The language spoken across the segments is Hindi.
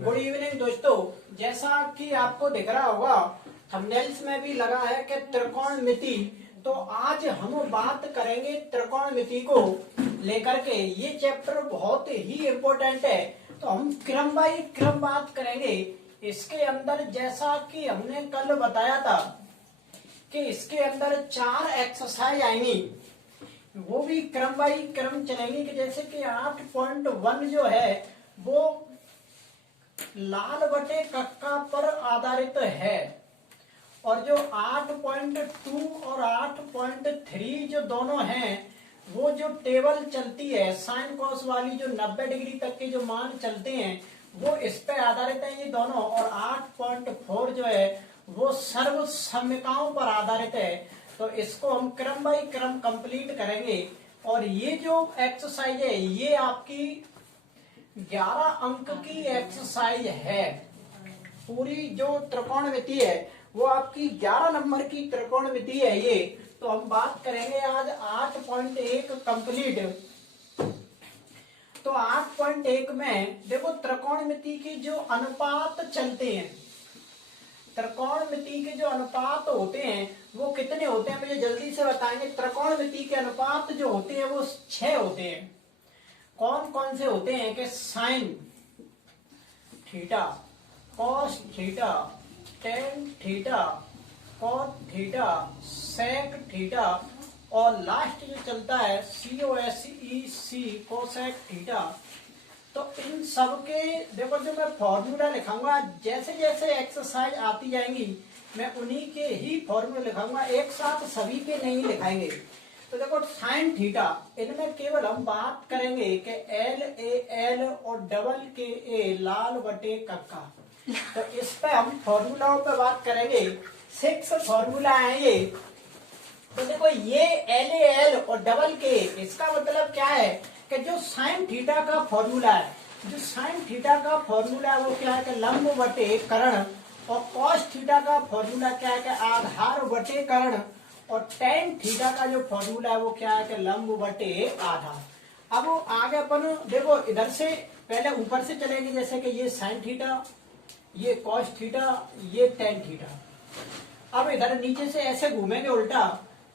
गुड इवनिंग दोस्तों, जैसा कि आपको दिख रहा होगा थंबनेल्स में भी लगा है कि त्रिकोणमिति। तो आज हम बात करेंगे त्रिकोणमिति को लेकर के। ये चैप्टर बहुत ही इम्पोर्टेंट है, तो हम क्रम बाई क्रम बात करेंगे। इसके अंदर जैसा कि हमने कल बताया था कि इसके अंदर 4 एक्सरसाइज आएंगी, वो भी क्रम बाई क्रम चलेंगी। कि जैसे कि 8.1 जो है वो लाल बटे कक्का पर आधारित है, और जो 8.2 और 8.3 जो दोनों हैं वो जो टेबल चलती है साइन कॉस वाली, जो 90 डिग्री तक के जो मान चलते हैं वो इस पे आधारित है ये दोनों। और 8.4 जो है वो सर्व सममिकाओं पर आधारित है। तो इसको हम क्रम बाई क्रम कंप्लीट करेंगे। और ये जो एक्सरसाइज है ये आपकी 11 अंक की एक्सरसाइज है। पूरी जो त्रिकोणमिति है वो आपकी 11 नंबर की त्रिकोणमिति है ये। तो हम बात करेंगे आज 8.1 कंप्लीट। तो 8.1 में देखो त्रिकोणमिति की जो अनुपात चलते हैं, त्रिकोणमिति के जो अनुपात होते हैं वो कितने होते हैं मुझे जल्दी से बताएंगे। त्रिकोणमिति के अनुपात जो होते हैं वो 6 होते हैं। कौन कौन से होते हैं कि sine theta, cos theta, tan theta, cot theta, sec theta, और लास्ट जो चलता है COSEC कोसेक थीटा। तो इन सब के देखो जो मैं फॉर्मूला लिखाऊंगा, जैसे जैसे एक्सरसाइज आती जाएंगी मैं उन्हीं के ही फॉर्मूला लिखाऊंगा, एक साथ सभी के नहीं लिखाएंगे। तो देखो साइन थीटा, इनमें केवल हम बात करेंगे कि LAL और डबल KA लाल बटे कक्का। तो इस पे हम फॉर्मूलाओं पे बात करेंगे। 6 फॉर्मूला है ये। तो देखो ये LAL और डबल K, इसका मतलब क्या है कि जो साइन थीटा का फॉर्मूला है, जो साइन थीटा का फॉर्मूला है वो क्या है कि लंब बटे कर्ण, और कॉस थीटा का फॉर्मूला क्या है कि आधार बटे कर्ण, और टेन थीटा का जो फॉर्मूला है वो क्या है कि लंब बटे आधार। अब आगे अपन देखो इधर से पहले ऊपर से चलेंगे, जैसे कि ये साइन थीटा, ये कॉस थीटा, ये टेन थीटा। अब इधर नीचे से ऐसे घूमेंगे उल्टा,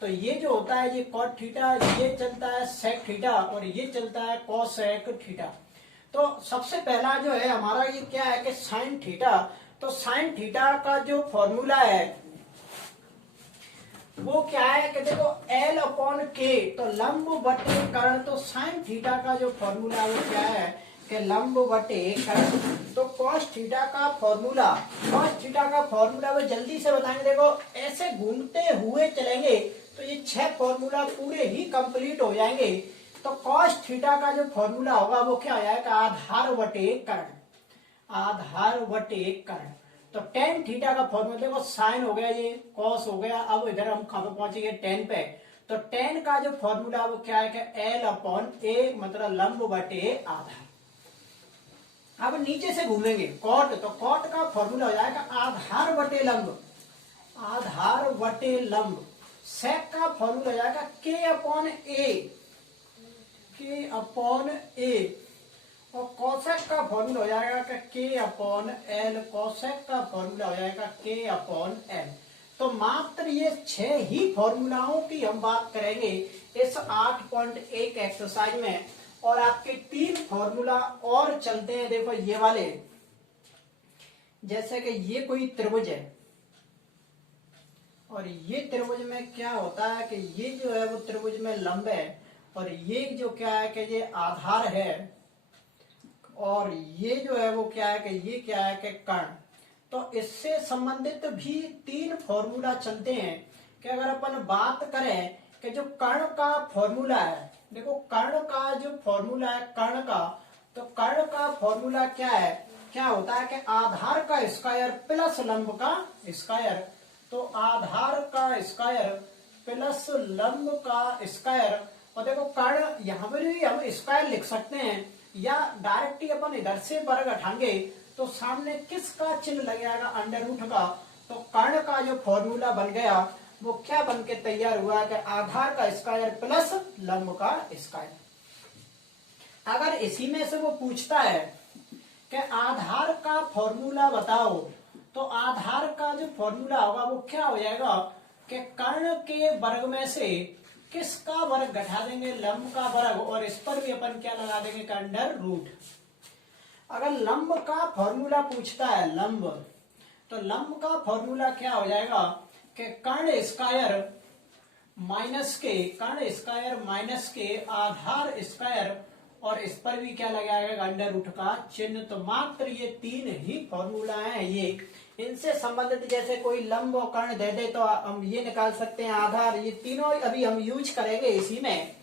तो ये जो होता है ये कॉट थीटा, ये चलता है सेक थीटा, और ये चलता है कॉसेक थीटा। तो सबसे पहला जो है हमारा ये क्या है कि साइन थीटा। तो साइन थीटा का जो फॉर्मूला है वो क्या है कि देखो L/K, तो लंब बटे कर्ण। तो साइन थीटा का जो फॉर्मूला है वो क्या है कि लंब बटे कर्ण। तो कॉस थीटा का फॉर्मूला, कॉस थीटा का फॉर्मूला वो जल्दी से बताएंगे। देखो ऐसे घूमते हुए चलेंगे तो ये 6 फॉर्मूला पूरे ही कंप्लीट हो जाएंगे। तो कॉस थीटा का जो फॉर्मूला होगा वो क्या हो जाएगा आधार बटे कर्ण, आधार बटे कर्ण। तो टेन थीटा का फॉर्मूला देखो साइन हो गया, ये कॉस हो गया। अब इधर हम कहाँ पहुंचेंगे टेन पे। तो टेन का जो फॉर्मूला वो क्या है कि L/A, मतलब लंब बटे आधार। अब नीचे से घूमेंगे कॉट, तो कॉट का फॉर्मूला हो जाएगा आधार बटे लंब, आधार बटे लंब। सेक का फॉर्मूला हो जाएगा K/A, K/A, और कॉसेक का फॉर्मूला हो जाएगा K/L, कॉसेक का फॉर्मूला हो जाएगा K/L। तो मात्र ये 6 ही फॉर्मूलाओं की हम बात करेंगे इस 8.1 एक्सरसाइज में। और आपके 3 फॉर्मूला और चलते हैं। देखो ये वाले, जैसे कि ये कोई त्रिभुज है, और ये त्रिभुज में क्या होता है कि ये जो है वो त्रिभुज में लंब है, और ये जो क्या है कि ये आधार है, और ये जो है वो क्या है कि ये क्या है कि कर्ण। तो इससे संबंधित भी 3 फॉर्मूला चलते हैं। कि अगर अपन बात करें कि जो कर्ण का फॉर्मूला है, देखो कर्ण का जो फॉर्मूला है कर्ण का, तो कर्ण का फॉर्मूला क्या है, क्या होता है कि आधार का स्क्वायर प्लस लंब का स्क्वायर। तो आधार का स्क्वायर प्लस लंब का स्क्वायर। और देखो कर्ण यहाँ पर भी हम स्क्वायर लिख सकते हैं, या डायरेक्टली अपन इधर से वर्ग उठाएंगे तो सामने किसका चिन्ह लग जाएगा अंडर रूट का। तो कर्ण का जो फॉर्मूला बन गया वो क्या बन के तैयार हुआ कि आधार का स्क्वायर प्लस लंब का स्क्वायर। अगर इसी में से वो पूछता है कि आधार का फॉर्मूला बताओ, तो आधार का जो फॉर्मूला होगा वो क्या हो जाएगा कि कर्ण के वर्ग में से किसका वर्ग घटा देंगे, लंब का वर्ग, और इस पर भी अपन क्या लगा देंगे, अंडर रूट। अगर लंब का फॉर्मूला पूछता है लंब, तो लंब का फॉर्मूला क्या हो जाएगा कि कर्ण स्क्वायर माइनस के आधार स्क्वायर, और इस पर भी क्या लगाएगा, अंडर रूट का चिन्ह। तो मात्र ये तीन ही फॉर्मूला हैं, ये इनसे संबंधित जैसे कोई लंब और कर्ण दे दे तो हम ये निकाल सकते हैं आधार। ये तीनों अभी हम यूज करेंगे इसी में।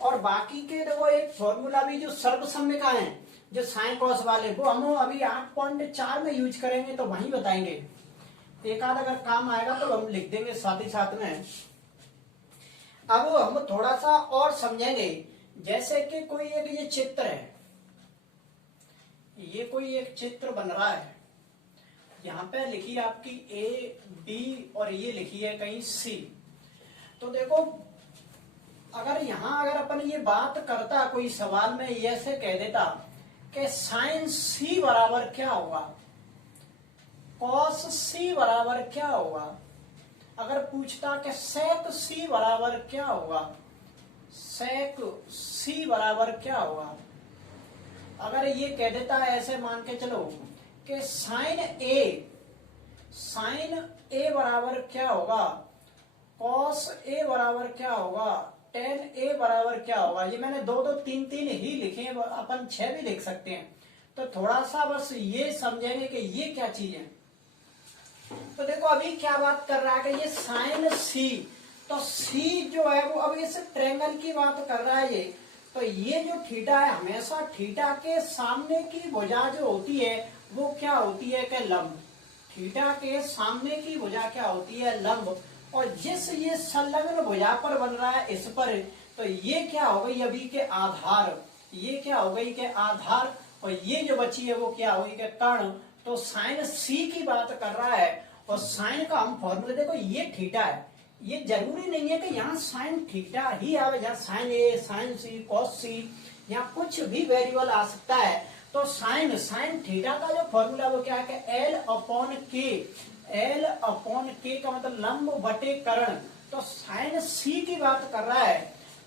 और बाकी के देखो एक फॉर्मूला भी जो सर्वसम्य का है, जो साइन कॉस वाले, वो हम अभी 8.4 में यूज करेंगे, तो वहीं बताएंगे। एक आध अगर काम आएगा तो हम लिख देंगे साथ ही साथ में। अब हम थोड़ा सा और समझेंगे, जैसे कि कोई एक ये चित्र है, ये कोई एक चित्र बन रहा है, यहाँ पे लिखी है आपकी ए बी और ये लिखी है कहीं सी। तो देखो अगर अगर अपन ये बात करता, कोई सवाल में ऐसे कह देता कि साइन सी बराबर क्या होगा, कॉस सी बराबर क्या होगा, अगर पूछता कि सेक सी बराबर क्या होगा, सेक सी बराबर क्या होगा, अगर ये कह देता है ऐसे मान के चलो कि साइन ए बराबर क्या होगा, कॉस ए बराबर क्या होगा, टेन ए बराबर क्या होगा। ये मैंने दो तीन ही लिखे हैं, अपन 6 भी लिख सकते हैं। तो थोड़ा सा बस ये समझेंगे कि ये क्या चीज है। तो देखो अभी क्या बात कर रहा है कि ये साइन सी, तो सी जो है वो अब इस ट्रायंगल की बात कर रहा है ये। तो ये जो थीटा है, हमेशा थीटा के सामने की भुजा जो होती है वो क्या होती है कि लंब। थीटा के सामने की भुजा क्या होती है, लंब। और जिस ये संलग्न भुजा पर बन रहा है इस पर, तो ये क्या हो गई अभी के आधार, ये क्या हो गई के आधार, और ये जो बची है वो क्या होगी के कर्ण। तो साइन सी की बात कर रहा है, और साइन का हम फॉर्मूला देखो, ये थीटा है, ये जरूरी नहीं है कि यहाँ साइन थीटा ही आवे, यहाँ साइन ए, साइन सी, कॉस सी, यहाँ कुछ भी वेरिएबल आ सकता है। तो साइन थीटा का जो फॉर्मूला वो क्या है कि एल अपॉन के का मतलब लंब बटे कर्ण। तो साइन सी की बात कर रहा है,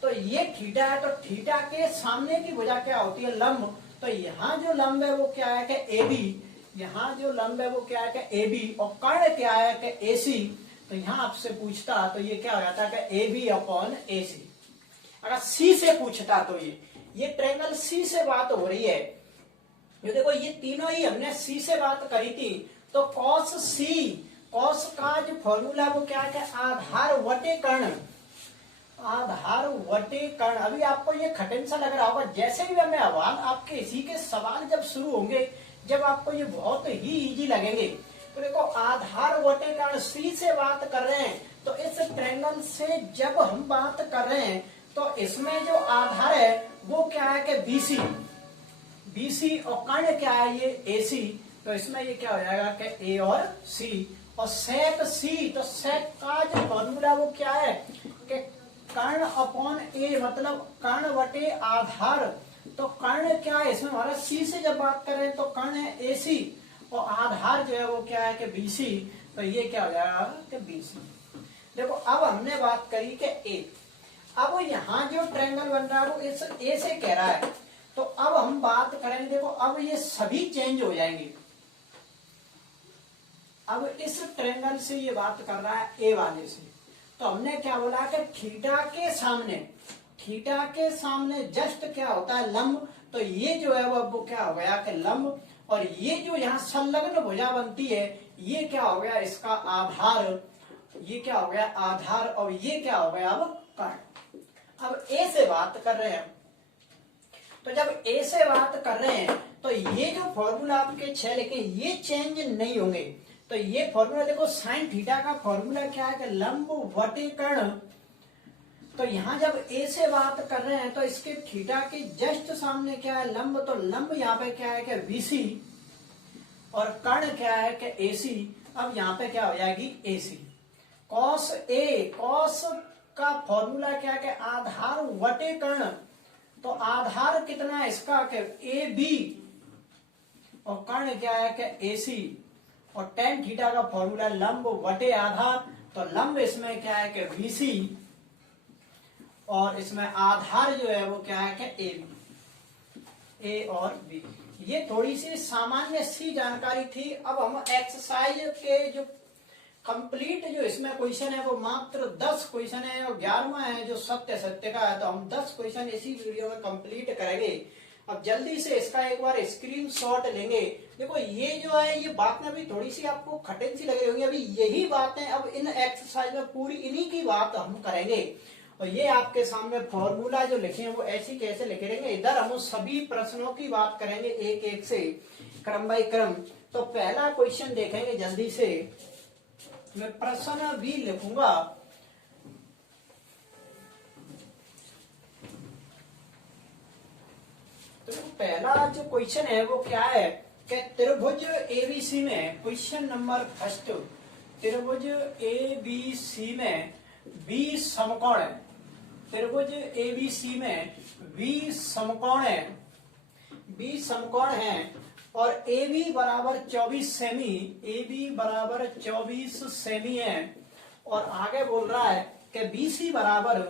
तो ये थीटा है, तो थीटा के सामने की भुजा क्या होती है, लंब। तो यहाँ जो लंब है वो क्या है कि ए बी, यहाँ जो लंब है वो क्या है कि ए बी, और कर्ण क्या है कि ए सी। तो यहाँ आपसे पूछता तो ये क्या हो जाता है कि ए बी अपॉन ए सी। अगर सी से पूछता तो ये ट्रायंगल सी से बात हो रही है। ये देखो ये तीनों ही हमने सी से बात करी थी। तो कॉस सी, कॉस का जो फॉर्मूला वो क्या है कि आधार वटे कर्ण, आधार वटे कर्ण। अभी आपको ये कठिन सा लग रहा होगा, जैसे भी मैं सवाल आपके इसी के सवाल जब शुरू होंगे, जब आपको ये बहुत ही इजी लगेंगे। तो देखो आधार वटे कर्ण, सी से बात कर रहे हैं, तो इस ट्रायंगल से जब हम बात कर रहे हैं तो इसमें जो आधार है वो क्या है कि बीसी, बीसी, और कर्ण क्या है ये एसी। तो इसमें ये क्या हो जाएगा कि ए और सी। और सेक सी, तो सेक का जो फॉर्मूला वो क्या है कि कर्ण अपॉन ए, मतलब कर्ण वटे आधार। तो कर्ण क्या है इसमें हमारा, सी से जब बात करें तो कर्ण है एसी, और आधार जो है वो क्या है कि बीसी। तो ये क्या हो जाएगा कि बीसी। देखो अब हमने बात करी कि ए, अब यहाँ जो ट्रायंगल बन रहा है वो इस ए से कह रहा है। तो अब हम बात करेंगे, देखो अब ये सभी चेंज हो जाएंगे। अब इस ट्रायंगल से ये बात कर रहा है ए वाले से, तो हमने क्या बोला कि थीटा के सामने जस्ट क्या होता है, लंब। तो ये जो है वो क्या हो गया कि लंब, और ये जो यहाँ संलग्न भुजा बनती है ये क्या हो गया इसका आधार, ये क्या हो गया आधार, और ये क्या हो गया अब कर्ण। अब ए से बात कर रहे हैं, तो जब ए से बात कर रहे हैं तो ये जो फॉर्मूला आपके 6 लिखे ये चेंज नहीं होंगे। तो ये फॉर्मूला देखो, साइन थीटा का फॉर्मूला क्या है कि लंब वटे कर्ण। तो यहाँ जब ए से बात कर रहे हैं तो इसके थीटा के जस्ट सामने क्या है, लंब। तो लंब यहाँ पे क्या है कि बीसी, और कर्ण क्या है कि एसी। अब यहाँ पे क्या हो जाएगी एसी। कॉस ए, कॉस का फॉर्मूला क्या है कि आधार वटे कर्ण। तो आधार कितना है इसका कि ए बी, और कर्ण क्या है कि AC, और tan थीटा का फॉर्मूला लंब बटे आधार, तो लंब इसमें क्या है कि BC, और इसमें आधार जो है वो क्या है कि AB, A और B। ये थोड़ी सी सामान्य सी जानकारी थी। अब हम एक्सरसाइज के जो कंप्लीट जो इसमें क्वेश्चन है वो मात्र 10 क्वेश्चन है, और 11वां है जो सत्य सत्य का है, तो हम 10 क्वेश्चन इसी वीडियो में कंप्लीट करेंगे। अब जल्दी से इसका एक बार स्क्रीनशॉट लेंगे। देखो ये जो है ये बातें भी थोड़ी सी आपको कठिन सी लग रही होंगी, अभी यही बातें अब इन एक्सरसाइज में पूरी इन्हीं की बात हम करेंगे। और ये आपके सामने फॉर्मूला जो लिखे हैं वो ऐसी कैसे लिखे रहेंगे, इधर हम उस सभी प्रश्नों की बात करेंगे एक एक से क्रम बाय क्रम। तो पहला क्वेश्चन देखेंगे जल्दी से, मैं प्रश्न भी लिखूंगा। तो पहला जो क्वेश्चन है वो क्या है कि त्रिभुज ABC में, क्वेश्चन नंबर फर्स्ट, त्रिभुज ABC में 20 समकोण है। त्रिभुज ABC में 20 समकोण है, 20 समकोण है, और AB बराबर 24 सेमी, AB बराबर 24 सेमी है। और आगे बोल रहा है कि BC बराबर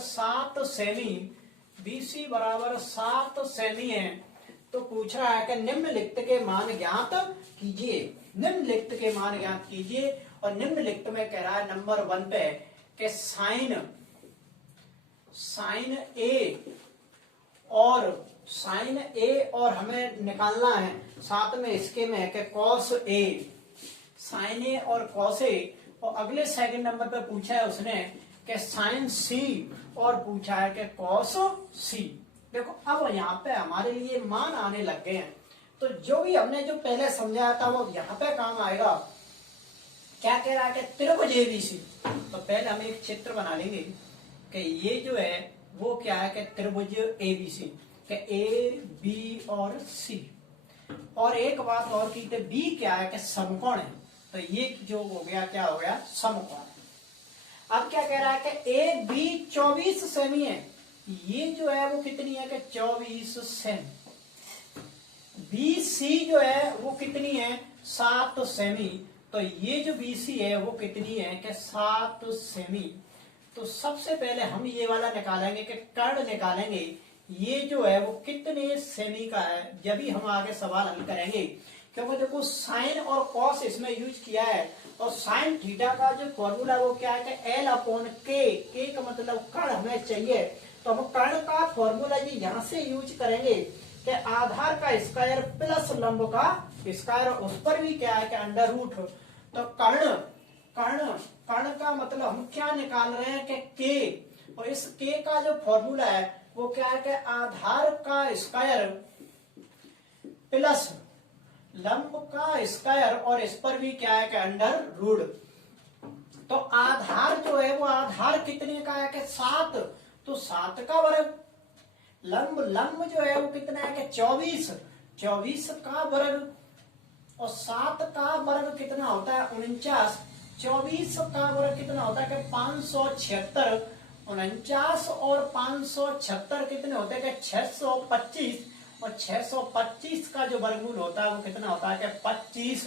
7 सेमी, BC बराबर 7 सेमी है। तो पूछ रहा है कि निम्नलिखित के मान ज्ञात कीजिए, निम्नलिखित के मान ज्ञात कीजिए। और निम्नलिखित में कह रहा है नंबर 1 पे कि साइन A और हमें निकालना है, साथ में इसके में है कि कॉस A, साइन A और कॉस A। और अगले सेकंड नंबर पे पूछा है उसने कि साइन C और पूछा है कि कॉस C। देखो अब यहाँ पे हमारे लिए मान आने लग गए हैं, तो जो भी हमने जो पहले समझाया था वो यहाँ पे काम आएगा। क्या कह रहा है कि त्रिभुज ABC, तो पहले हम एक चित्र बना लेंगे कि ये जो है वो क्या है कि त्रिभुज ABC के A, B और C। और एक बात और की थी, B क्या है कि समकोण है, तो ये जो हो गया क्या हो गया, समकोण। अब क्या कह रहा है कि AB 24 सेमी है, ये जो है वो कितनी है कि 24 सेमी। BC जो है वो कितनी है, 7 सेमी, तो ये जो BC है वो कितनी है कि 7 सेमी। तो सबसे पहले हम ये वाला निकालेंगे कि कर्ण निकालेंगे, ये जो है वो कितने सेमी का है, जब भी हम आगे सवाल हल करेंगे। क्योंकि देखो साइन और कॉस इसमें यूज किया है, और साइन थीटा का जो फॉर्मूला वो क्या है कि L/K का मतलब कर्ण हमें चाहिए। तो हम कर्ण का फॉर्मूला ये यहाँ से यूज करेंगे कि आधार का स्क्वायर प्लस लंब का स्क्वायर, उस पर भी क्या है कि अंडर रूट। तो कर्ण का मतलब हम क्या निकाल रहे हैं कि K, और इस K का जो फॉर्मूला है वो क्या है कि आधार का स्क्वायर प्लस लंब का स्क्वायर, और इस पर भी क्या है कि अंडर रूट। तो आधार जो है वो आधार कितने का है कि 7, तो 7 का वर्ग, लंब जो है वो कितना है कि 24 का वर्ग, और 7 का वर्ग कितना होता है 49, 24 का वर्ग कितना होता है कि 576, 49 और 576 कितने होते हैं कि 625, और 625 का जो वर्गमूल होता है वो कितना होता है कि 25।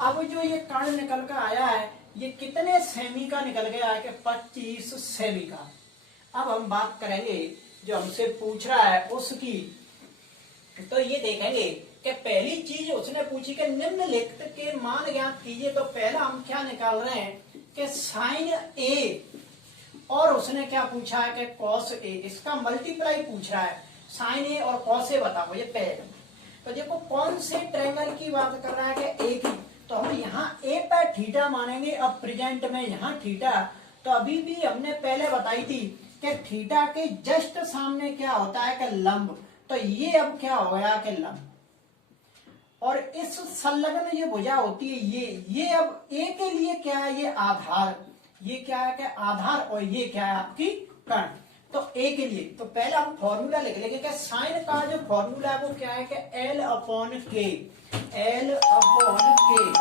अब जो ये कर्ण निकल कर आया है ये कितने सेमी का निकल गया है कि 25 सेमी का। अब हम बात करेंगे जो हमसे पूछ रहा है उसकी, तो ये देखेंगे कि पहली चीज उसने पूछी कि निम्नलिखित के मान ज्ञात कीजिए। तो पहला हम क्या निकाल रहे हैं कि साइन A, और उसने क्या पूछा है कि कॉस A, इसका मल्टीप्लाई पूछ रहा है। साइन A और कॉस A बताओ, ये पहले। तो देखो कौन से ट्रायंगल की बात कर रहा है कि A की, तो हम यहाँ A पर थीटा मानेंगे। अब प्रेजेंट में यहाँ थीटा, तो अभी भी हमने पहले बताई थी कि थीटा के जस्ट सामने क्या होता है कि लंब, तो ये अब क्या हो गया कि लंब, और इस संलग्न ये भुजा होती है ये अब A के लिए क्या है, ये आधार, ये क्या है कि आधार, और ये क्या है आपकी कर्ण। तो A के लिए तो पहले हम फॉर्मूला लिख लेंगे कि साइन का जो फॉर्मूला है वो क्या है कि L/K, L/K।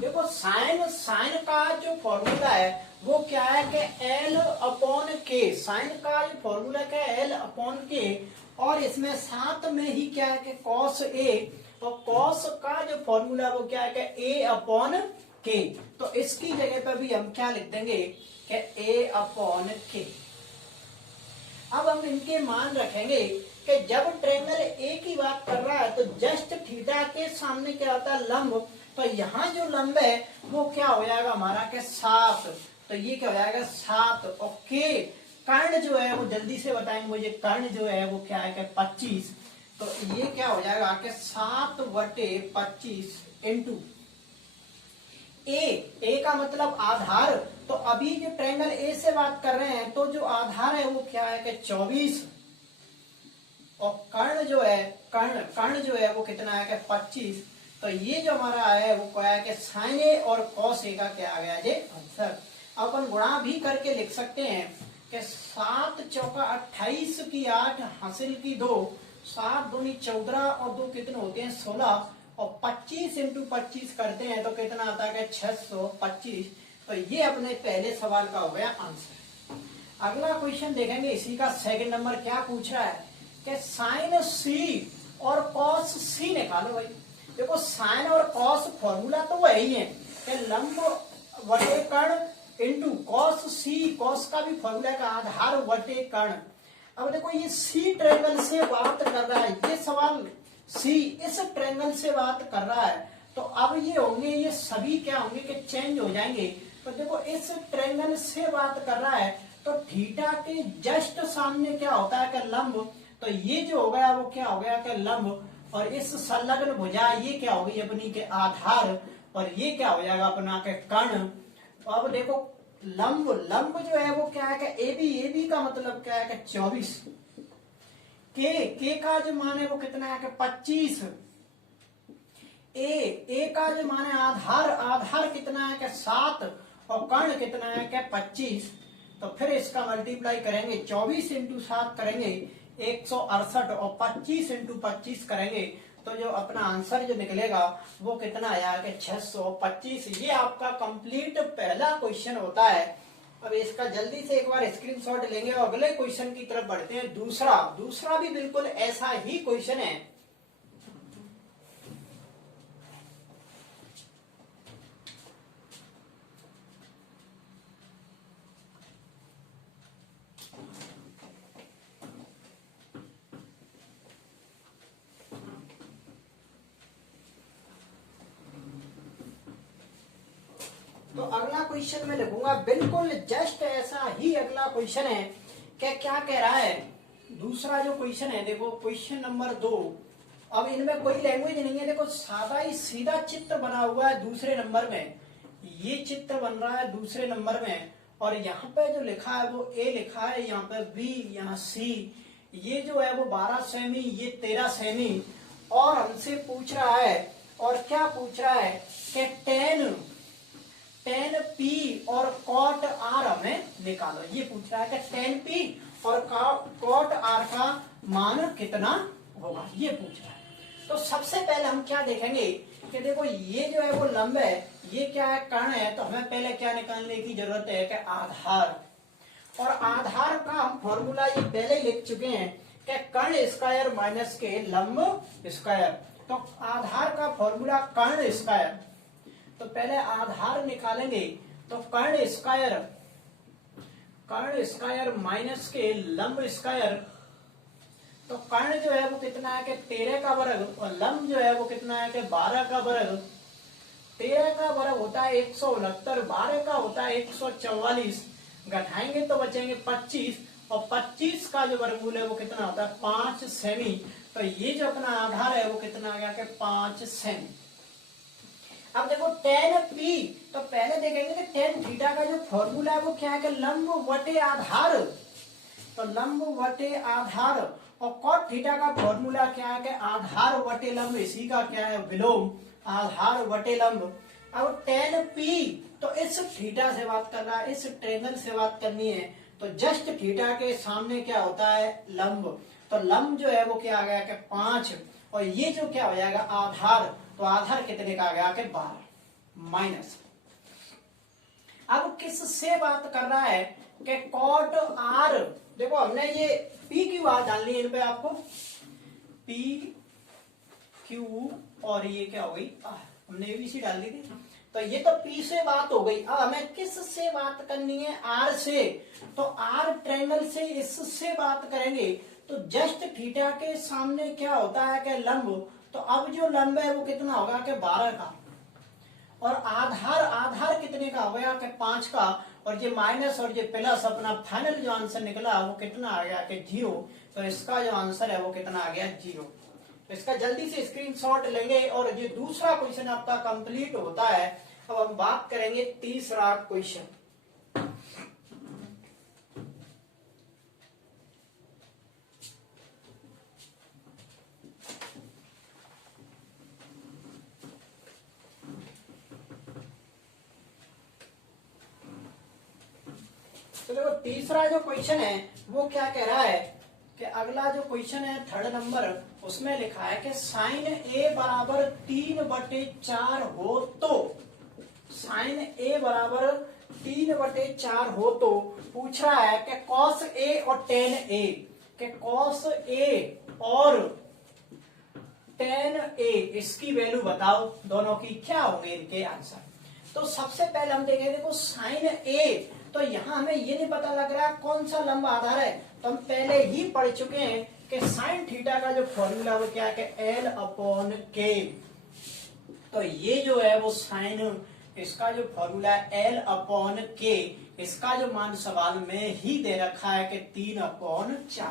देखो साइन का जो फॉर्मूला है वो क्या है कि एल अपॉन के, साइन का जो फॉर्मूला क्या है एल अपॉन के, और इसमें साथ में ही क्या है कि कॉस ए, और कॉस का जो फॉर्मूला वो क्या है कि ए अपॉन के। तो इसकी जगह पर भी हम क्या लिख देंगे कि ए अपॉन के। अब हम इनके मान रखेंगे कि जब ट्रायंगल ए की बात कर रहा है तो जस्ट थीटा के सामने क्या होता है लंब, तो यहाँ जो लंब है वो क्या हो जाएगा हमारा के 7, तो ये क्या हो जाएगा 7, और के कर्ण जो है वो जल्दी से बताएंगे मुझे, कर्ण जो है वो क्या है कि 25, तो ये क्या हो जाएगा कि 7/25 इंटू ए का मतलब आधार, तो अभी जो ट्रायंगल ए से बात कर रहे हैं तो जो आधार है वो क्या है कि 24, और कर्ण जो है कर्ण जो है वो कितना है कि 25, तो ये जो हमारा है वो क्या है कि साइन ए और कॉस ए का क्या आ गया ये आंसर। अपन गुणा भी करके लिख सकते हैं कि 7 चौका 28 की 8 हासिल की 2, 7 दूनी 14 और 2 कितने होते हैं 16, और 25 इंटू 25 करते हैं तो कितना आता है 625। तो ये अपने पहले सवाल का हो गया आंसर। अगला क्वेश्चन देखेंगे, इसी का सेकंड नंबर क्या पूछ रहा है कि साइन सी और कॉस सी निकालो। भाई देखो साइन और कॉस फॉर्मूला तो वही है कि लंब वटे कर्ण इंटू कॉस सी, कॉस का भी फॉर्मूला का आधार वटे कर्ण। अब देखो ये सी ट्रायंगल से बात कर रहा है, ये सवाल सी इस ट्रायंगल से बात कर रहा है, तो अब ये होंगे ये सभी क्या होंगे कि चेंज हो जाएंगे। तो देखो इस ट्रायंगल से बात कर रहा है तो थीटा के जस्ट सामने क्या होता है कि लंब, तो ये जो हो गया वो क्या हो गया कि लंब, और इस संलग्न भुजा ये क्या होगी अपनी के आधार, और ये क्या हो जाएगा अपना के कर्ण। तो अब देखो लंब जो है वो क्या है कि ए बी का मतलब क्या है कि 24, के का जो मान है वो कितना है कि 25, ए का जो मान है आधार कितना है कि 7, और कर्ण कितना है कि 25। तो फिर इसका मल्टीप्लाई करेंगे 24 इंटू 7 करेंगे 168, और 25 इंटू 25 करेंगे तो जो अपना आंसर जो निकलेगा वो कितना आया कि 625। ये आपका कंप्लीट पहला क्वेश्चन होता है। अब इसका जल्दी से एक बार स्क्रीनशॉट लेंगे और अगले क्वेश्चन की तरफ बढ़ते हैं। दूसरा भी बिल्कुल ऐसा ही क्वेश्चन है। तो अगला क्वेश्चन मैं लिखूंगा बिल्कुल जस्ट ऐसा ही अगला क्वेश्चन है। क्या कह रहा है दूसरा जो क्वेश्चन है, देखो क्वेश्चन नंबर 2। अब इनमें कोई लैंग्वेज नहीं है, देखो सादा ही सीधा चित्र बना हुआ है दूसरे नंबर में, ये चित्र बन रहा है दूसरे नंबर में, और यहाँ पे जो लिखा है वो ए लिखा है, यहाँ पे बी, यहाँ सी, ये जो है वो 12 सेमी, ये 13 सेमी, और हमसे पूछ रहा है, और क्या पूछ रहा है कि टेन पी और कॉट आर हमें निकालो। ये पूछ रहा है कि टेन पी और कॉट आर का मान कितना होगा, ये पूछ रहा है। तो सबसे पहले हम क्या देखेंगे कि देखो ये जो है वो लंब है, ये क्या है कर्ण है, तो हमें पहले क्या निकालने की जरूरत है कि आधार, और आधार का हम फॉर्मूला ये पहले ही लिख चुके हैं कि कर्ण स्क्वायर माइनस के लंब स्क्वायर। तो आधार का फॉर्मूला कर्ण स्क्वायर, तो पहले आधार निकालेंगे, तो कर्ण स्क्वायर माइनस के लंब स्क्वायर, तो कर्ण जो है वो कितना है कि 13 का वर्ग, और लंब जो है वो कितना है कि 12 का वर्ग। 13 का वर्ग होता है 169, 12 का होता है 144, घटाएंगे तो बचेंगे 25, और 25 का जो वर्गमूल है वो कितना होता है 5 सेमी। तो ये जो अपना आधार है वो कितना आ गया कि 5 सेमी। अब देखो टेन पी, तो पहले देखेंगे कि टेन थीटा का जो फॉर्मूला है वो क्या है कि लंब वटे आधार, तो लंब वटे आधार, और कॉट थीटा का फॉर्मूला क्या है कि आधार वटे लंब, इसी का क्या है विलोम, आधार वटे लंब। अब टेन पी, तो इस थीटा से बात कर रहा है, इस ट्रायंगल से बात करनी है, तो जस्ट थीटा के सामने क्या होता है लंब, तो लंब जो है वो क्या आ गया कि 5, और ये जो क्या हो जाएगा आधार, तो आधार कितने का आ गया कि 12 माइनस। किससे बात कर रहा है कि कॉट आर, देखो हमने ये पी क्यू आर डालनी है इन पे आपको, पी क्यू और ये क्या हो गई आर, हमने एबीसी डाल दी थी। तो ये तो पी से बात हो गई, अब हमें किस से बात करनी है, आर से। तो आर ट्रायंगल से इससे बात करेंगे तो जस्ट थीटा के सामने क्या होता है कि लंब, तो अब जो लंब है वो कितना होगा कि 12 का, और आधार आधार कितने का हो गया कि 5 का, और ये माइनस और ये प्लस, अपना फाइनल जो आंसर निकला वो कितना आ गया कि 0। तो इसका जो आंसर है वो कितना आ गया 0। तो इसका जल्दी से स्क्रीनशॉट लेंगे और ये दूसरा क्वेश्चन आपका कंप्लीट होता है। अब हम बात करेंगे तीसरा क्वेश्चन। तो देखो तीसरा जो क्वेश्चन है वो क्या कह रहा है कि अगला जो क्वेश्चन है 3rd नंबर, उसमें लिखा है कि साइन ए बराबर 3/4 हो तो, साइन ए बराबर 3/4 हो तो पूछ रहा है कि कॉस ए और टेन ए, कि कॉस ए और टेन ए इसकी वैल्यू बताओ, दोनों की क्या होंगे इनके आंसर। तो सबसे पहले हम देखेंगे, देखो साइन ए, तो यहां हमें ये नहीं पता लग रहा है कौन सा लंब आधार है, तो हम पहले ही पढ़ चुके हैं कि साइन थीटा का जो फॉर्मूला वो क्या है कि एल अपॉन के। तो ये जो है वो साइन, इसका जो फॉर्मूला है एल अपॉन के, इसका जो मान सवाल में ही दे रखा है कि 3/4।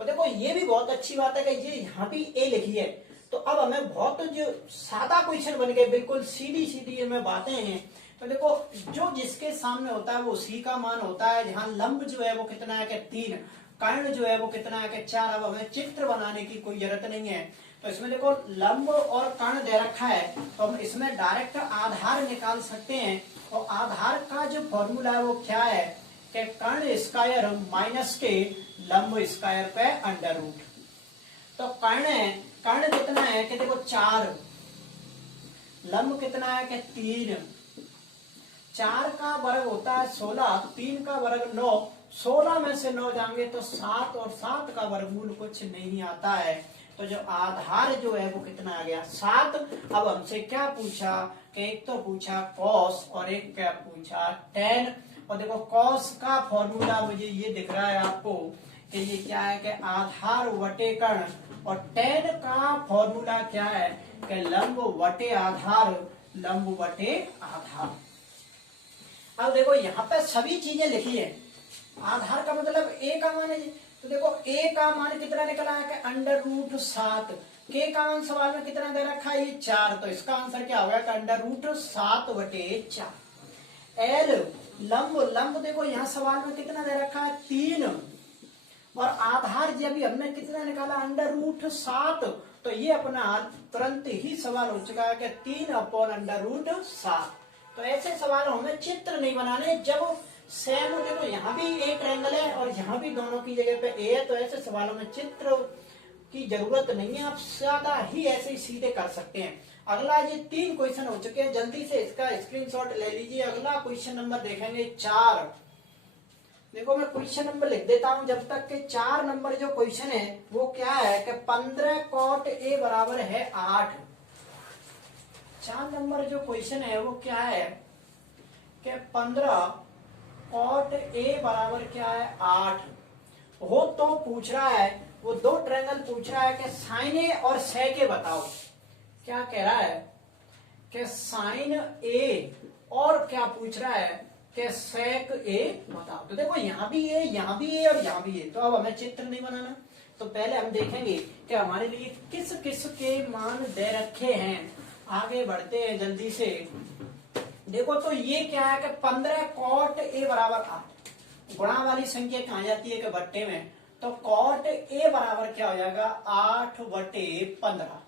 और देखो ये भी बहुत अच्छी बात है कि ये यहाँ भी ए लिखी है, तो अब हमें बहुत जो सादा क्वेश्चन बन गए, बिल्कुल सीधी सीधी इनमें बातें हैं। तो देखो जो जिसके सामने होता है वो उसी का मान होता है, जहां लंब जो है वो कितना है कि 3, कर्ण जो है वो कितना है कि 4। अब हमें चित्र बनाने की कोई जरूरत नहीं है, तो इसमें देखो लंब और कर्ण दे रखा है, तो हम इसमें डायरेक्ट आधार निकाल सकते हैं। और आधार का जो फॉर्मूला है वो क्या है कि कर्ण स्क्वायर माइनस के लंब स्क्वायर पे अंडर रूट। तो कर्ण कितना है कि देखो 4, लंब कितना है कि 3, 4 का वर्ग होता है 16, 3 का वर्ग 9, 16 में से 9 जाएंगे तो 7, और 7 का वर्गमूल कुछ नहीं आता है। तो जो आधार जो है वो कितना आ गया 7। अब हमसे क्या पूछा कि एक तो पूछा कॉस और एक क्या पूछा टेन। और देखो कॉस का फॉर्मूला मुझे ये दिख रहा है आपको कि ये क्या है कि आधार वटे कर्ण, और टेन का फॉर्मूला क्या है कि लंब वटे आधार, लंब वटे आधार। अब देखो यहाँ पे सभी चीजें लिखी है, आधार का मतलब ए का मान है, तो देखो ए का मान कितना निकला है कि अंडर रूट 7, के का मान सवाल में कितना दे रखा है ये 4, तो इसका आंसर क्या होगा कि अंडर रूट 7/4। एल लंब देखो यहाँ सवाल में कितना दे रखा है 3, और आधार जब हमने कितना निकाला अंडर रूट 7, तो ये अपना तुरंत ही सवाल हो चुका है कि 3/√7। तो ऐसे सवाल हमें चित्र नहीं बनाने, जब सेम देखो यहाँ भी एक ट्रायंगल है और यहाँ भी दोनों की जगह पे ए है, तो ऐसे सवालों में चित्र की जरूरत नहीं है, आप ज्यादा ही ऐसे ही सीधे कर सकते हैं। अगला ये 3 क्वेश्चन हो चुके हैं, जल्दी से इसका स्क्रीनशॉट ले लीजिए। अगला क्वेश्चन नंबर देखेंगे 4। देखो मैं क्वेश्चन नंबर लिख देता हूं जब तक के 4 नंबर जो क्वेश्चन है वो क्या है कि 15 कॉट ए बराबर है 8। 4 नंबर जो क्वेश्चन है वो क्या है कि 15 कॉट ए बराबर क्या है 8 हो तो पूछ रहा है, वो 2 ट्रायंगल पूछ रहा है कि साइन ए और सेक ए बताओ। क्या कह रहा है कि साइन ए और क्या पूछ रहा है कि सेक ए बताओ। तो देखो यहाँ भी ए, यहाँ भी ए और यहाँ भी ए, तो अब हमें चित्र नहीं बनाना। तो पहले हम देखेंगे कि हमारे लिए किस किस के मान दे रखे हैं। आगे बढ़ते हैं जल्दी से। देखो तो ये क्या है कि 15 कॉट ए बराबर 8, गुणा वाली संख्या कहाँ जाती है कि बट्टे में, तो कॉट ए बराबर क्या हो जाएगा 8/15।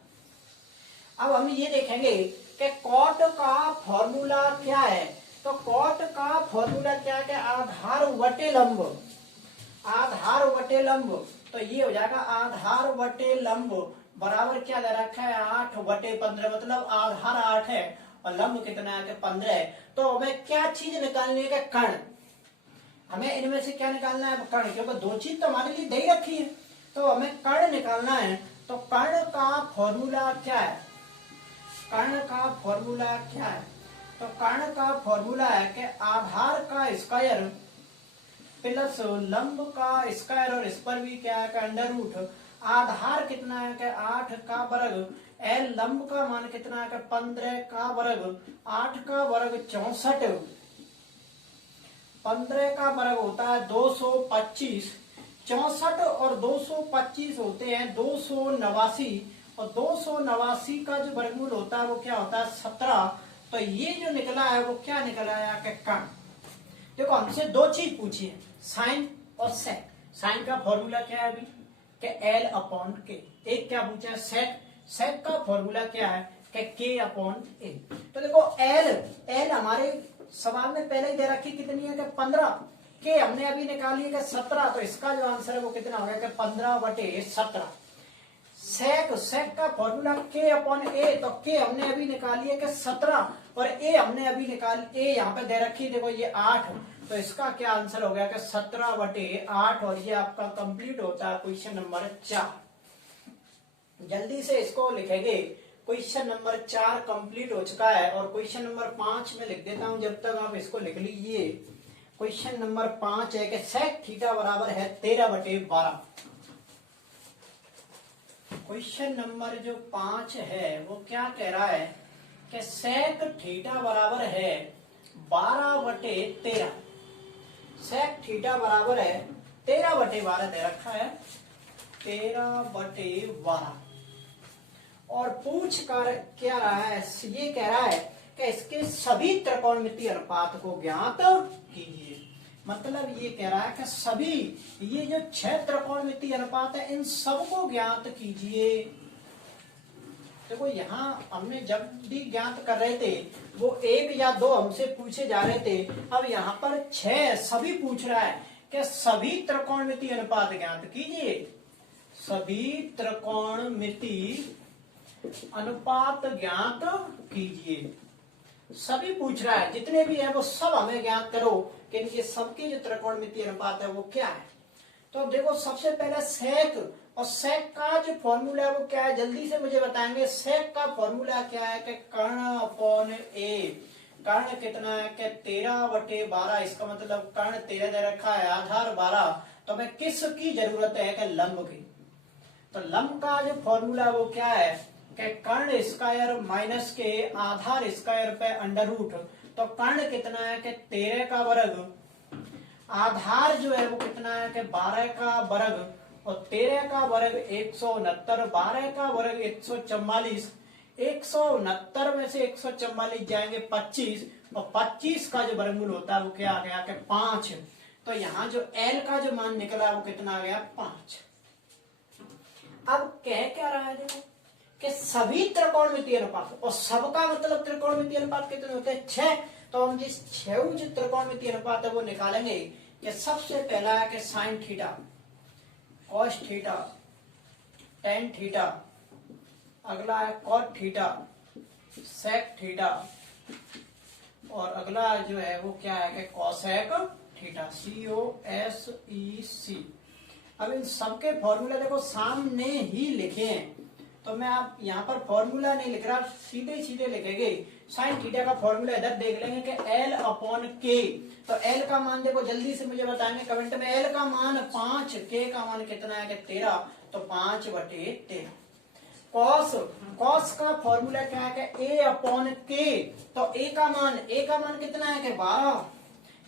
अब हम ये देखेंगे कि कॉट का फॉर्मूला क्या है, तो कॉट का फॉर्मूला क्या है कि आधार वटे लंब, आधार वटे लंब, तो ये हो जाएगा आधार वटे लंब बराबर क्या दे रखा है 8/15, मतलब आधार 8 है और लंब कितना है कि 15 है। तो हमें क्या चीज निकालनी है कि कर्ण। हमें इनमें से क्या निकालना है? कर्ण, क्योंकि दो चीज तो हमारे लिए दे ही रखी है, तो हमें कर्ण निकालना है। तो कर्ण का फॉर्मूला क्या है? कर्ण का फॉर्मूला क्या है? तो कर्ण का फॉर्मूला है कि आधार का स्क्वायर प्लस लंब का स्क्वायर, और इस पर भी क्या है कि अंडर रूट। आधार कितना है कि 8 का वर्ग, एल लंब का मान कितना है कि 15 का वर्ग, 8 का वर्ग 64, 15 का वर्ग होता है 225, 64 और 225 होते हैं 289, और 289 का जो वर्गमूल होता है वो क्या होता है? 17। तो ये जो निकला है वो क्या निकला है कि कर्ण। देखो हमसे दो चीज पूछी है, साइन और सेक। साइन का फॉर्मूला क्या है अभी कि एल अपॉन के। एक क्या पूछा है? सेक। सेक का फॉर्मूला क्या है कि के अपॉन ए। तो देखो एल हमारे सवाल में पहले ही दे रखी कितनी है कि 15, के हमने अभी निकाली है कि 17, तो इसका जो आंसर है वो कितना हो गया कि 15/17। सेक का फॉर्मूला के अपॉन ए, तो के हमने अभी निकाली है कि 17, और ए हमने अभी ए यहाँ पे दे रखी, देखो ये 8, तो इसका क्या आंसर हो गया कि 17/8, और ये आपका कंप्लीट होता है क्वेश्चन नंबर 4। जल्दी से इसको लिखेंगे। क्वेश्चन नंबर 4 कंप्लीट हो चुका है, और क्वेश्चन नंबर 5 में लिख देता हूं, जब तक आप इसको लिख लीजिए। क्वेश्चन नंबर 5 है कि सेक थीटा बराबर है 13/12। क्वेश्चन नंबर जो 5 है वो क्या कह रहा है कि सेक थीटा बराबर है 12/13। सेक थीटा बराबर है 13/12 दे रखा है, 13/12। और पूछ कर क्या रहा है? ये कह रहा है कि इसके सभी त्रिकोणमितीय अनुपात को ज्ञात कीजिए। मतलब ये कह रहा है कि सभी ये जो 6 त्रिकोणमितीय अनुपात है इन सबको ज्ञात कीजिए। देखो यहाँ हमने जब भी ज्ञात कर रहे थे वो 1 या 2 हमसे पूछे जा रहे थे, अब यहाँ पर 6 सभी पूछ रहा है कि सभी त्रिकोणमितीय अनुपात ज्ञात कीजिए। सभी त्रिकोणमितीय अनुपात ज्ञात कीजिए। सभी पूछ रहा है, जितने भी है वो सब हमें ज्ञात करो कि इनके सबके जो त्रिकोणमितीय अनुपात है वो क्या है। तो अब देखो सबसे पहले सेक, और सेक का जो फॉर्मूला है वो क्या है जल्दी से मुझे बताएंगे। सेक का फॉर्मूला क्या है कि कर्ण अपॉन ए। कर्ण कितना है कि 13/12, इसका मतलब कर्ण 13 दे रखा है, आधार 12, तो हमें किसकी जरूरत है कि लंब की। तो लंब का जो फॉर्मूला वो क्या है कि कर्ण स्क्वायर माइनस के आधार स्क्वायर पे अंडर रूट। तो कर्ण कितना है कि 13 का वर्ग, आधार जो है वो कितना है कि 12 का वर्ग, और 13 का वर्ग 169, 12 का वर्ग 144, 169 में से 144 जाएंगे 25, और 25 का जो वर्गमूल होता है वो क्या आ गया कि 5। तो यहाँ जो एल का जो मान निकला वो कितना आ गया? 5। अब कह क्या रहा है देखो कि सभी त्रिकोणमितीय अनुपात, और सबका मतलब त्रिकोणमितीय अनुपात कितने होते हैं? 6। तो हम जिस 6 जो त्रिकोणमितीय अनुपात है वो निकालेंगे कि सबसे पहला है कि sine theta, cos theta, tan theta, अगला है कॉट थीटा, सेक थीटा, और अगला जो है वो क्या है कि कॉसेक थीटा, COSEC। अब इन सबके फॉर्मूला देखो सामने ही लिखे हैं, तो मैं आप यहाँ पर फॉर्मूला नहीं लिख रहा, सीधे सीधे लिखेंगे। साइन थीटा का फॉर्मूला इधर देख लेंगे कि एल अपॉन के। तो एल का मान देखो जल्दी से मुझे बताएंगे कमेंट में। एल का मान 5, के का मान कितना है कि 13, तो 5/13। कॉस का फॉर्मूला क्या है कि ए अपॉन के। तो ए का मान कितना है कि 12,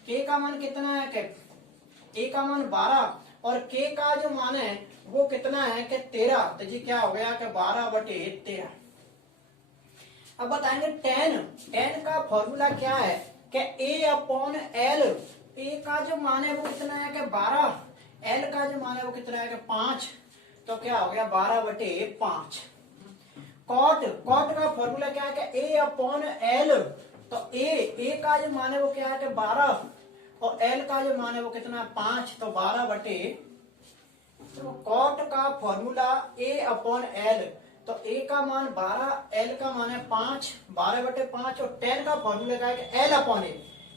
के का मान कितना है कि ए का मान 12, और के का जो मान है वो कितना है कि 13, तो जी क्या हो गया कि 12/13। अब बताएंगे टेन का फॉर्मूला क्या है कि ए अपॉन एल। ए का जो मान है वो कितना है कि 12, एल का जो मान है वो कितना है कि 5, तो क्या हो गया 12/5। कॉट का फॉर्मूला क्या है कि ए अपॉन एल। तो ए का जो मान है वो क्या है कि 12, और एल का जो मान है वो कितना है 5, तो 12/। तो कॉट का फॉर्मूला ए अपॉन एल, तो a का मान 12, l का मान है 5, 12/5 और tan का फॉर्मूला क्या है कि l अपॉन a,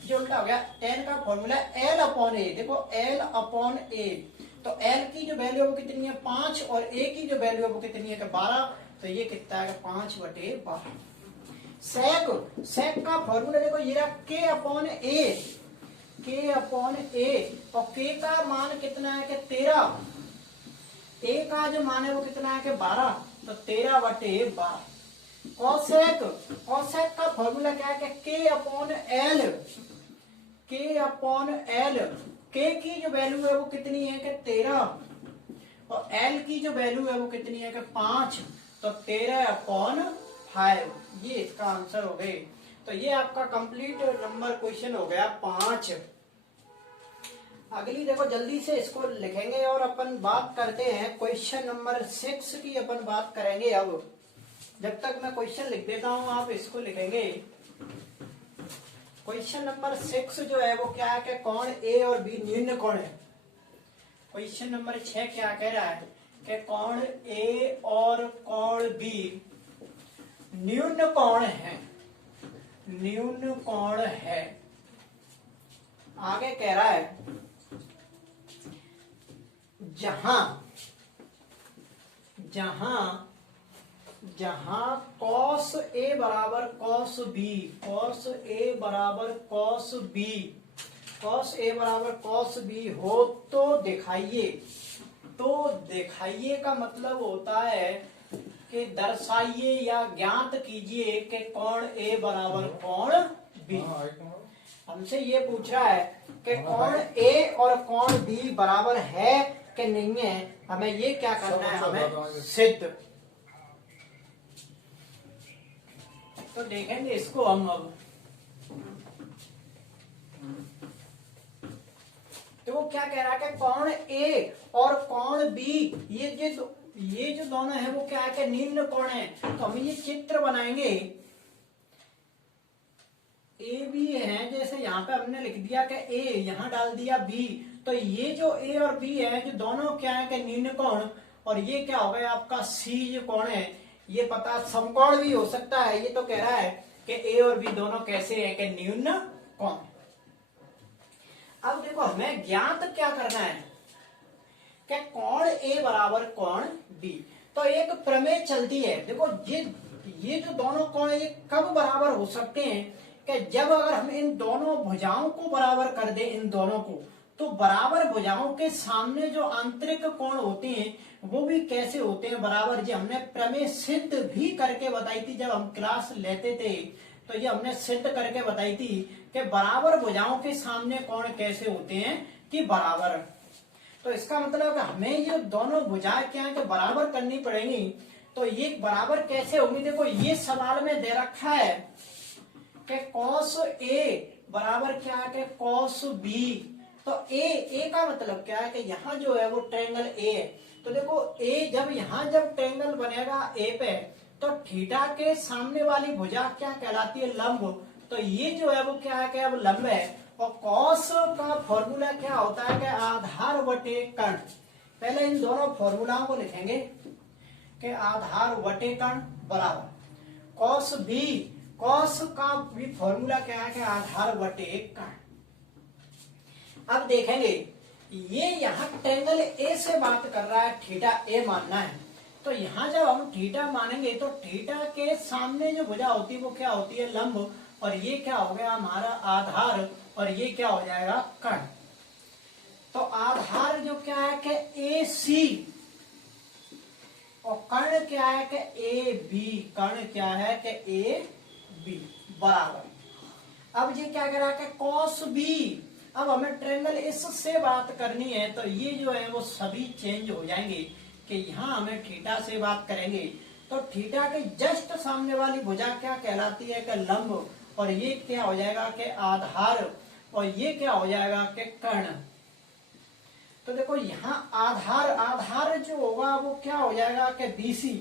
जो उल्टा हो गया, tan का फॉर्मूला l अपॉन a। देखो l अपॉन a, तो l की जो वैल्यू है वो कितनी है 5 और a की जो वैल्यू है वो कितनी है कि 12, तो ये कितना है 5/12। सेक का फॉर्मूला देखो ये रहा k upon a, k upon a, और k का मान कितना है कि 13, a का जो मान है वो कितना है कि 12, तो 13/12। कॉसेक का फॉर्मूला क्या है कि k upon l, k upon l, k की जो वैल्यू है वो कितनी है कि 13 और l की जो वैल्यू है वो कितनी है कि 5, तो 13/5। ये इसका आंसर हो गए। तो ये आपका कंप्लीट नंबर क्वेश्चन हो गया 5। अगली देखो जल्दी से इसको लिखेंगे और अपन बात करते हैं क्वेश्चन नंबर 6 की, अपन बात करेंगे। अब जब तक मैं क्वेश्चन लिख देता हूं आप इसको लिखेंगे। क्वेश्चन नंबर 6 जो है वो क्या है कि कोण ए और बी निम्न कोण है। क्वेश्चन नंबर 6 क्या कह रहा है कि कोण ए और कोण बी न्यून कोण है, न्यून कोण है। आगे कह रहा है जहां कॉस ए बराबर कॉस बी, कॉस ए बराबर कॉस बी, कॉस ए बराबर कॉस बी हो तो दिखाइए। तो दिखाइए का मतलब होता है कि दर्शाइए या ज्ञात कीजिए कि कोण ए बराबर कोण बी। हमसे ये पूछ रहा है कि कोण ए और कोण बी बराबर है कि नहीं है, हमें ये क्या करना है, हमें सिद्ध। तो देखेंगे इसको हम अब। तो वो क्या कह रहा है कि कोण ए और कोण बी ये जो दोनों है वो क्या है कि निम्न कोण है। तो हम ये चित्र बनाएंगे। ए बी है, जैसे यहाँ पे हमने लिख दिया कि ए, यहाँ डाल दिया बी, तो ये जो ए और बी है जो दोनों क्या है कि निम्न कोण, और ये क्या हो गया आपका सी जो कोण है, ये पता समकोण भी हो सकता है। ये तो कह रहा है कि ए और बी दोनों कैसे है कि निम्न कोण। अब देखो हमें ज्ञात क्या करना है कि कोण ए बराबर कोण बी। तो एक प्रमेय चलती है। देखो ये जो दोनों कोण ये कब बराबर हो सकते हैं कि जब अगर हम इन दोनों भुजाओं को बराबर कर दें, इन दोनों को, तो बराबर भुजाओं के सामने जो आंतरिक कोण होते हैं वो भी कैसे होते हैं बराबर। जी हमने प्रमेय सिद्ध भी करके बताई थी जब हम क्लास लेते थे, तो ये हमने सिद्ध करके बताई थी कि बराबर भुजाओं के सामने कोण कैसे होते हैं कि बराबर। तो इसका मतलब कि हमें ये दोनों भुजाएं क्या है कि बराबर करनी पड़ेगी। तो ये बराबर कैसे होंगी, देखो ये सवाल में दे रखा है कि कॉस ए बराबर क्या है कि कॉस बी। तो ए का मतलब क्या है कि यहाँ जो है वो ट्रायंगल ए है। तो देखो ए जब ट्रायंगल बनेगा ए पे, तो थीटा के सामने वाली भुजा क्या कहलाती है, लंब। तो ये जो है वो क्या है कि अब लंब है। और कॉस का फॉर्मूला क्या होता है कि आधार बटे कर्ण। पहले इन दोनों फॉर्मूलाओं को लिखेंगे कि आधार बटे कर्ण बराबर कॉस बी। कॉस का भी फॉर्मूला क्या है कि आधार बटे कर्ण। अब देखेंगे ये यहाँ ट्रायंगल ए से बात कर रहा है, थीटा ए मानना है। तो यहाँ जब हम थीटा मानेंगे तो थीटा के सामने जो भुजा होती है वो क्या होती है, लंब। और ये क्या हो गया हमारा आधार, और ये क्या हो जाएगा कर्ण। तो आधार जो क्या है कि ए सी, और कर्ण क्या है कि ए बी। कर्ण क्या है कि ए बी बराबर। अब ये क्या कह रहा है कि कॉस बी। अब हमें ट्रायंगल इससे बात करनी है, तो ये जो है वो सभी चेंज हो जाएंगे कि यहाँ हमें थीटा से बात करेंगे। तो थीटा के जस्ट सामने वाली भुजा क्या कहलाती है कि लंब, और ये क्या हो जाएगा कि आधार, और ये क्या हो जाएगा कि कर्ण। तो देखो यहाँ आधार जो होगा वो क्या हो जाएगा कि बीसी।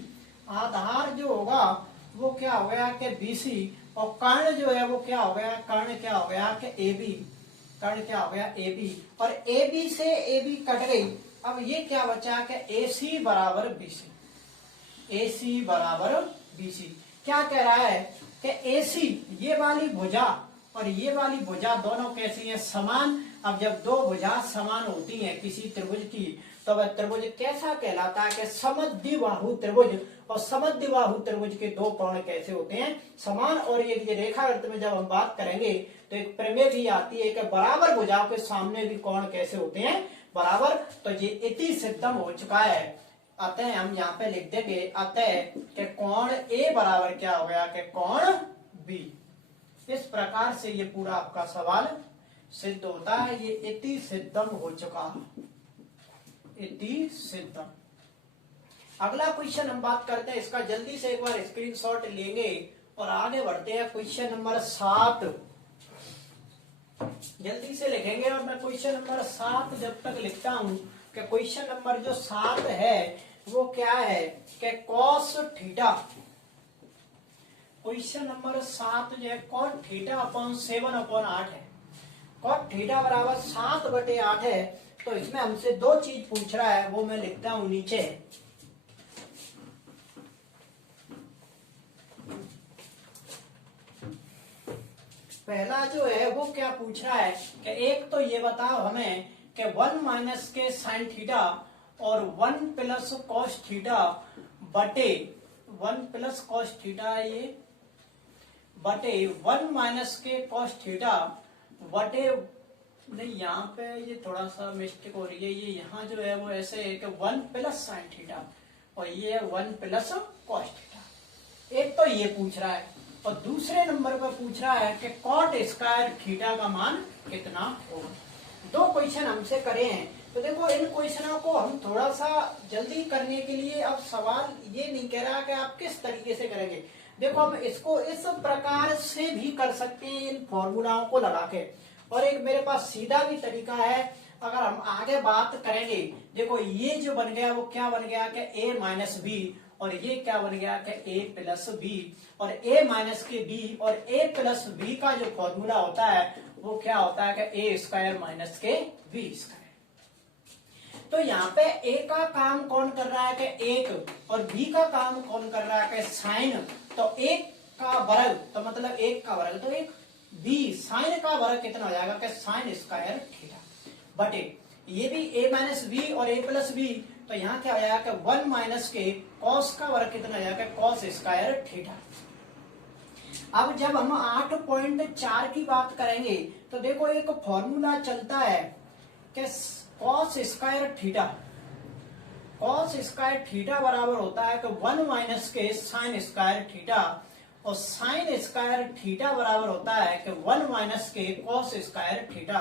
आधार जो होगा वो क्या हो गया कि बीसी, और कर्ण जो है वो क्या हो गया, कर्ण क्या हो गया कि एबी। कर्ण क्या हो गया एबी, और एबी से एबी कट गई। अब ये क्या बचा कि एसी बराबर बीसी। AC बराबर BC। क्या कह रहा है कि AC ये वाली भुजा और ये वाली भुजा दोनों कैसी हैं? समान। अब जब दो भुजा समान होती हैं किसी त्रिभुज की तो वह त्रिभुज कैसा कहलाता है? कि समद्विबाहु त्रिभुज। और समद्विबाहु त्रिभुज के दो कोण कैसे होते हैं? समान। और ये रेखागणित में जब हम बात करेंगे तो एक प्रमेय भी आती है कि बराबर भुजाओं के सामने भी कोण कैसे होते हैं? बराबर। तो ये इति सिद्धम हो चुका है। अतः हम यहाँ पे लिख देंगे अतः के कोण A बराबर क्या हो गया? कि कोण B। इस प्रकार से ये पूरा आपका सवाल सिद्ध होता है। ये इति सिद्धम हो चुका, इति सिद्धम। अगला क्वेश्चन हम बात करते हैं इसका, जल्दी से एक बार स्क्रीनशॉट लेंगे और आगे बढ़ते हैं। क्वेश्चन नंबर 7 जल्दी से लिखेंगे और मैं क्वेश्चन नंबर 7 जब तक लिखता हूं कि क्वेश्चन नंबर जो 7 है वो क्या है? कि कॉस थीटा। क्वेश्चन नंबर 7 जो है कॉट थीटा अपॉन 7/8 है। कॉट थीटा बराबर 7/8 है। तो इसमें हमसे दो चीज पूछ रहा है, वो मैं लिखता हूं नीचे। पहला जो है वो क्या पूछ रहा है कि एक तो ये बताओ हमें कि 1 माइनस के साइन थीटा और 1 प्लस कॉस थीटा बटे 1 प्लस कॉस थीटा ये बटे 1 माइनस के कॉस थीटा बटे, नहीं यहाँ पे ये थोड़ा सा मिस्टेक हो रही है। ये यहाँ जो है वो ऐसे है कि 1 प्लस साइन थीटा और ये है 1 प्लस कॉस थीटा। एक तो ये पूछ रहा है और दूसरे नंबर पर पूछ रहा है कि कॉट स्क्वायर थीटा का मान कितना होगा। दो क्वेश्चन हमसे करे हैं। तो देखो इन क्वेश्चनों को हम थोड़ा सा जल्दी करने के लिए, अब सवाल ये नहीं कह रहा कि आप किस तरीके से करेंगे। देखो हम इसको इस प्रकार से भी कर सकते हैं इन फॉर्मूलाओं को लगा के, और एक मेरे पास सीधा भी तरीका है। अगर हम आगे बात करेंगे, देखो ये जो बन गया वो क्या बन गया कि a माइनस बी, और ये क्या बन गया कि a प्लस बी, और a माइनस के b और a प्लस b का जो फॉर्मूला होता है वो क्या होता है कि a स्क्वायर माइनस के b स्क्वायर। तो यहाँ पे a का काम कौन कर रहा है कि 1, और b का काम कौन कर रहा है कि साइन। तो 1 का वर्ग तो मतलब 1 का वर्ग तो 1, b साइन का वर्ग कितना हो जाएगा कि साइन स्क्वायर थीटा बटे ये भी a माइनस बी और a प्लस बी। तो यहाँ क्या हो जाएगा कि 1 माइनस के कॉस का वर्ग कितना हो जाएगा? Cos square theta. अब जब हम 8.4 की बात करेंगे तो देखो एक फॉर्मूला चलता है कि cos square theta, cos square theta बराबर होता है कि 1 माइनस के साइन स्क्वायर थीटा, और साइन स्क्वायर थीटा बराबर होता है कि 1 माइनस के कॉस स्क्वायर थीटा।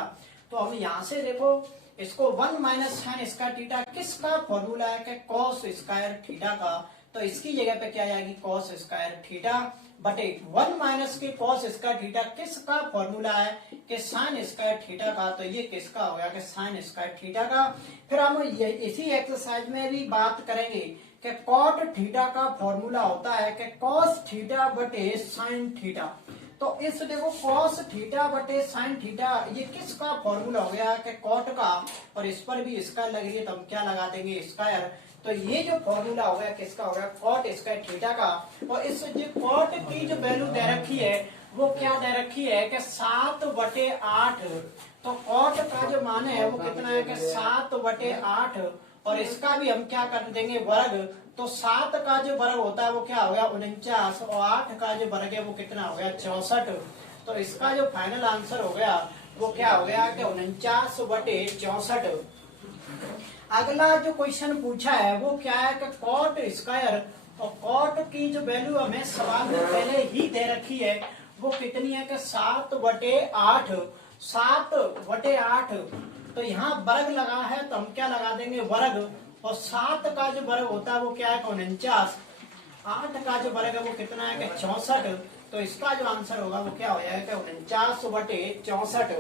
तो हम यहां से देखो इसको 1 माइनस साइन स्क्वायर थीटा किसका फॉर्मूला है कि कॉस स्क्वायर थीटा का। तो इसकी जगह पे क्या आएगी? कॉस स्क्वायर थीटा बटे 1 माइनस के कॉस स्क्वायर थीटा किसका फॉर्मूला है कि साइन स्क्वायर थीटा का। तो ये किसका हो गया कि साइन स्क्वायर थीटा का। फिर हम इसी एक्सरसाइज में भी बात करेंगे कि कॉट थीटा का फॉर्मूला होता है कि कॉस थीटा बटे साइन थीटा। तो इस देखो कॉस थीटा बटे साइन थीटा ये किसका फॉर्मूला हो गया कि कॉट का, और इस पर भी स्क्वायर लग रही है तो हम क्या लगा देंगे? स्क्वायर। तो ये जो फॉर्मूला हो गया किसका हो गया? कॉट स्क्वायर थीटा का। और इस जो कॉट की जो वैल्यू दे रखी है वो क्या दे रखी है कि 7/8। तो कॉट का जो मान है वो कितना है कि 7/8, और इसका भी हम क्या कर देंगे? वर्ग। तो 7 का जो वर्ग होता है वो क्या हो गया? 49, और 8 का जो वर्ग है वो कितना हो गया? 64। तो इसका जो फाइनल आंसर हो गया वो क्या हो गया कि 49/64। अगला जो क्वेश्चन पूछा है वो क्या है कि कॉट स्क्वायर, और कॉट की जो वैल्यू हमें सवाल में पहले ही दे रखी है वो कितनी है कि 7/8। 7/8 तो यहाँ वर्ग लगा है तो हम क्या लगा देंगे? वर्ग। और 7 का जो वर्ग होता है वो क्या है? 49। 8 का जो वर्ग है वो कितना है कि 64। तो इसका जो आंसर होगा वो क्या हो जाएगा? 49/64।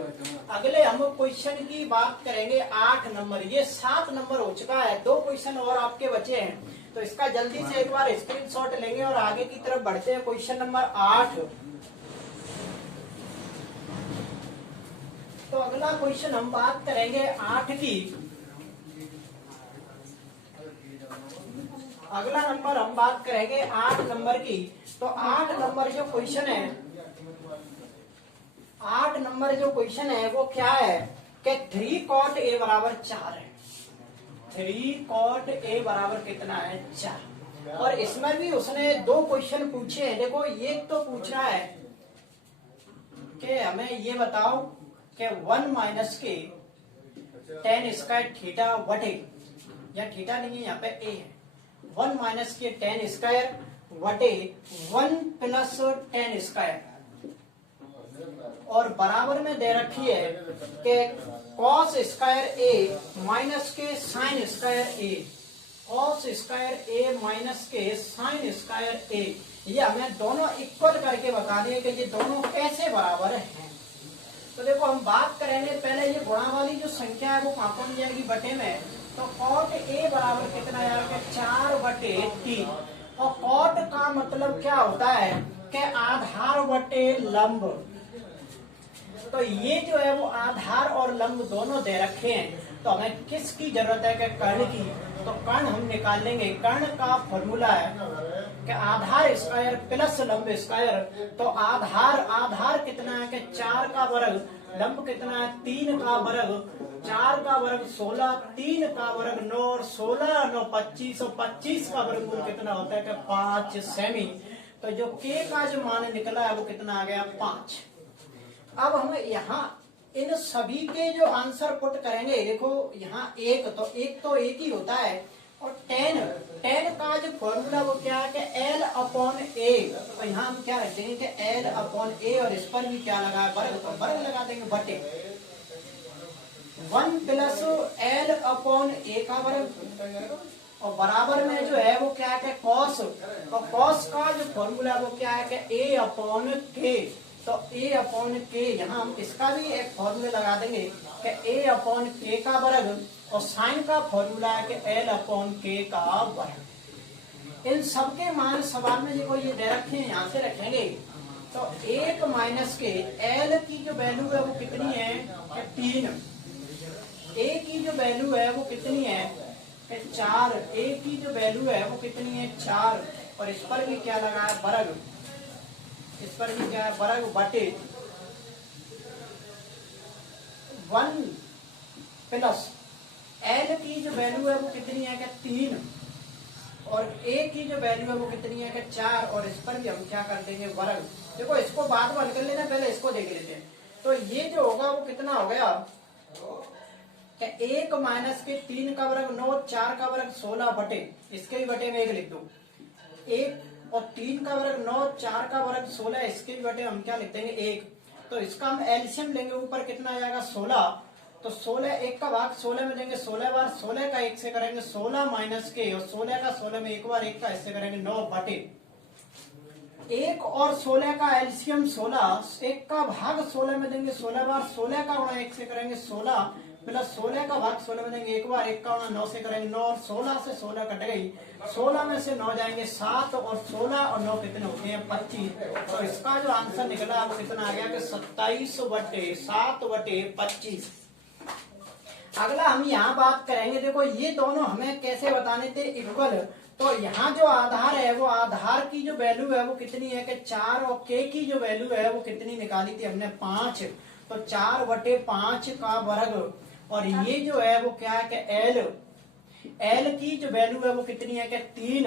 अगले हम क्वेश्चन की बात करेंगे 8 नंबर। ये 7 नंबर हो चुका है, 2 क्वेश्चन और आपके बचे हैं। तो इसका जल्दी से एक बार स्क्रीनशॉट लेंगे और आगे की तरफ बढ़ते हैं। Question number 8। तो अगला क्वेश्चन हम बात करेंगे 8 की। अगला नंबर हम बात करेंगे 8 नंबर की। तो 8 नंबर जो क्वेश्चन है, 8 नंबर जो क्वेश्चन है वो क्या है कि 3 cot a बराबर 4 है। 3 cot a बराबर कितना है 4। और इसमें भी उसने 2 क्वेश्चन पूछे हैं। देखो ये तो पूछ रहा है कि हमें ये बताओ कि 1 माइनस के tan स्क्वायर थीटा बटे, या थीटा नहीं है यहाँ पे a है, 1 माइनस के tan स्क्वायर बटे 1 प्लस tan स्क्वायर, और बराबर में दे रखी है कि cos स्क्वायर a माइनस के sin square a, cos square a minus के sin स्क्वायर a। ये हमें दोनों इक्वल करके बता दिए कि ये दोनों कैसे बराबर हैं। तो देखो हम बात करेंगे पहले ये गुणा वाली जो संख्या है वो कहाँ पहुंच जाएगी बटे में। तो cot a बराबर कितना आएगा 4 बटे 3। और cot का मतलब क्या होता है कि आधार बटे लंब। तो ये जो है वो आधार और लंब दोनों दे रखे हैं। तो हमें किसकी जरूरत है कि कर्ण की। तो कर्ण हम निकाल लेंगे। कर्ण का फॉर्मूला है कि आधार स्क्वायर प्लस लंब स्क्वायर। तो आधार कितना है कि 4 का वर्ग, लंब कितना है 3 का वर्ग, 4 का वर्ग 16, 3 का वर्ग 9 और 16 9 25 और 25 का वर्गमूल कितना होता है कि 5 सेमी। तो जो के का जो मान निकला है वो कितना आ गया 5। अब हम यहाँ इन सभी के जो आंसर पुट करेंगे, देखो यहाँ एक तो एक ही होता है। और टेन का जो फॉर्मूला वो क्या है कि L अपॉन ए। तो यहाँ हम क्या रख देंगे कि L अपॉन ए, और इस पर भी क्या लगा है वर्ग, तो वर्ग लगा देंगे बटे 1 प्लस L अपॉन ए का वर्ग। और बराबर में जो है वो क्या है कि cos। तो cos का जो फॉर्मूला है वो क्या है कि a अपॉन के। तो a अपॉन के, यहाँ हम इसका भी एक फॉर्मूला लगा देंगे कि a अपॉन के का वर्ग, और साइन का फॉर्मूला है कि L अपॉन के का वर्ग। इन सबके मान सवाल में देखो ये दे रखे हैं, यहाँ से रखेंगे। तो 1 माइनस के L की जो वैल्यू है वो कितनी है कि 3, a की जो वैल्यू है वो कितनी है कि 4, a की जो वैल्यू है वो कितनी है 4, और इस पर भी क्या लगा है वर्ग, इस पर भी क्या है वर्ग बटे 1 प्लस L की जो वैल्यू है वो कितनी है कि 3, और A की जो वैल्यू है वो कितनी है कि 4, और इस पर भी हम क्या कर देंगे वर्ग। देखो इसको बाद में हल कर लेना, पहले इसको देख लेते हैं। तो ये जो होगा वो कितना हो गया कि 1 माइनस के 3 का वर्ग 9, 4 का वर्ग 16 बटे, इसके भी बटे में 1 लिख दो, 1 और 3 का वर्ग 9, 4 का वर्ग 16, इसके भी बटे हम क्या लिख देंगे 1। तो इसका हम एलसीएम लेंगे, ऊपर कितना आ जाएगा 16। तो 16, 1 का भाग 16 में देंगे 16 बार, 16 का 1 से करेंगे 16 माइनस के, और 16 का 16 में 1 बार 1 का इससे करेंगे 9 बटे 1 और 16 का एलसीएम 16, 1 का भाग 16 में देंगे 16 बार, 16 का गुणा 1 से करेंगे 16 प्लस 16 का भाग 16 में देंगे 1 बार, 1 का गुणा 9 से करेंगे 9, और 16 से 16 कट गई, 16 में से 9 जाएंगे 7, और 16 और 9 कितने होते हैं 25। तो इसका जो आंसर निकला वो कितना आ गया कि 27 बटे 7 बटे 25। अगला हम यहाँ बात करेंगे, देखो ये दोनों हमें कैसे बताने थे इक्वल। तो यहाँ जो आधार है वो आधार की जो वैल्यू है वो कितनी है कि 4, और के की जो वैल्यू है वो कितनी निकाली थी हमने 5। तो 4 बटे 5 का वर्ग, और ये जो है वो क्या है कि L की जो वैल्यू है वो कितनी है कि 3,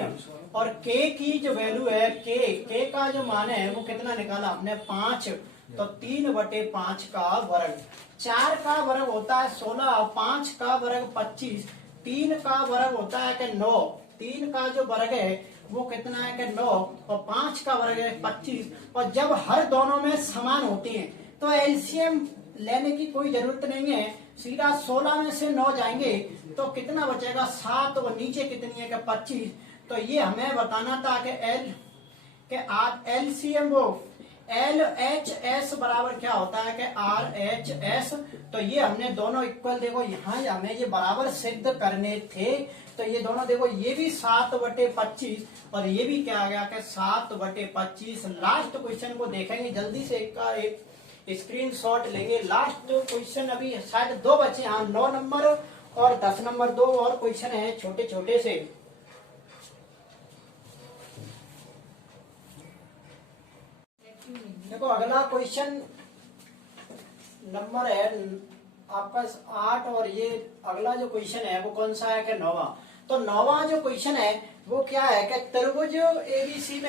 और K की जो वैल्यू है K का जो मान है वो कितना निकाला हमने 5। तो 3 बटे 5 का वर्ग, 4 का वर्ग होता है 16, 5 का वर्ग 25, 3 का वर्ग होता है कि 9, 3 का जो वर्ग है वो कितना है कि 9, और 5 का वर्ग है 25। और जब हर दोनों में समान होती हैं तो एलसीएम लेने की कोई जरूरत नहीं है, सीधा 16 में से 9 जाएंगे तो कितना बचेगा 7, और नीचे कितनी है कि 25। तो ये हमें बताना था कि एलसीएम वो LHS बराबर क्या होता है कि RHS। तो ये हमने दोनों इक्वल, देखो यहाँ हमें ये बराबर सिद्ध करने थे। तो ये दोनों देखो, ये भी 7 बटे 25 और ये भी क्या आ गया कि 7 बटे 25। लास्ट क्वेश्चन को देखेंगे जल्दी से, एक स्क्रीनशॉट लेंगे। लास्ट क्वेश्चन अभी शायद 2 बचे, हाँ 9 नंबर और 10 नंबर 2 और क्वेश्चन है छोटे छोटे से। देखो अगला क्वेश्चन नंबर है आपका 8 और ये अगला जो क्वेश्चन है वो कौन सा है कि 9वां। तो 9वां जो क्वेश्चन है वो क्या है कि त्रिभुज एबीसी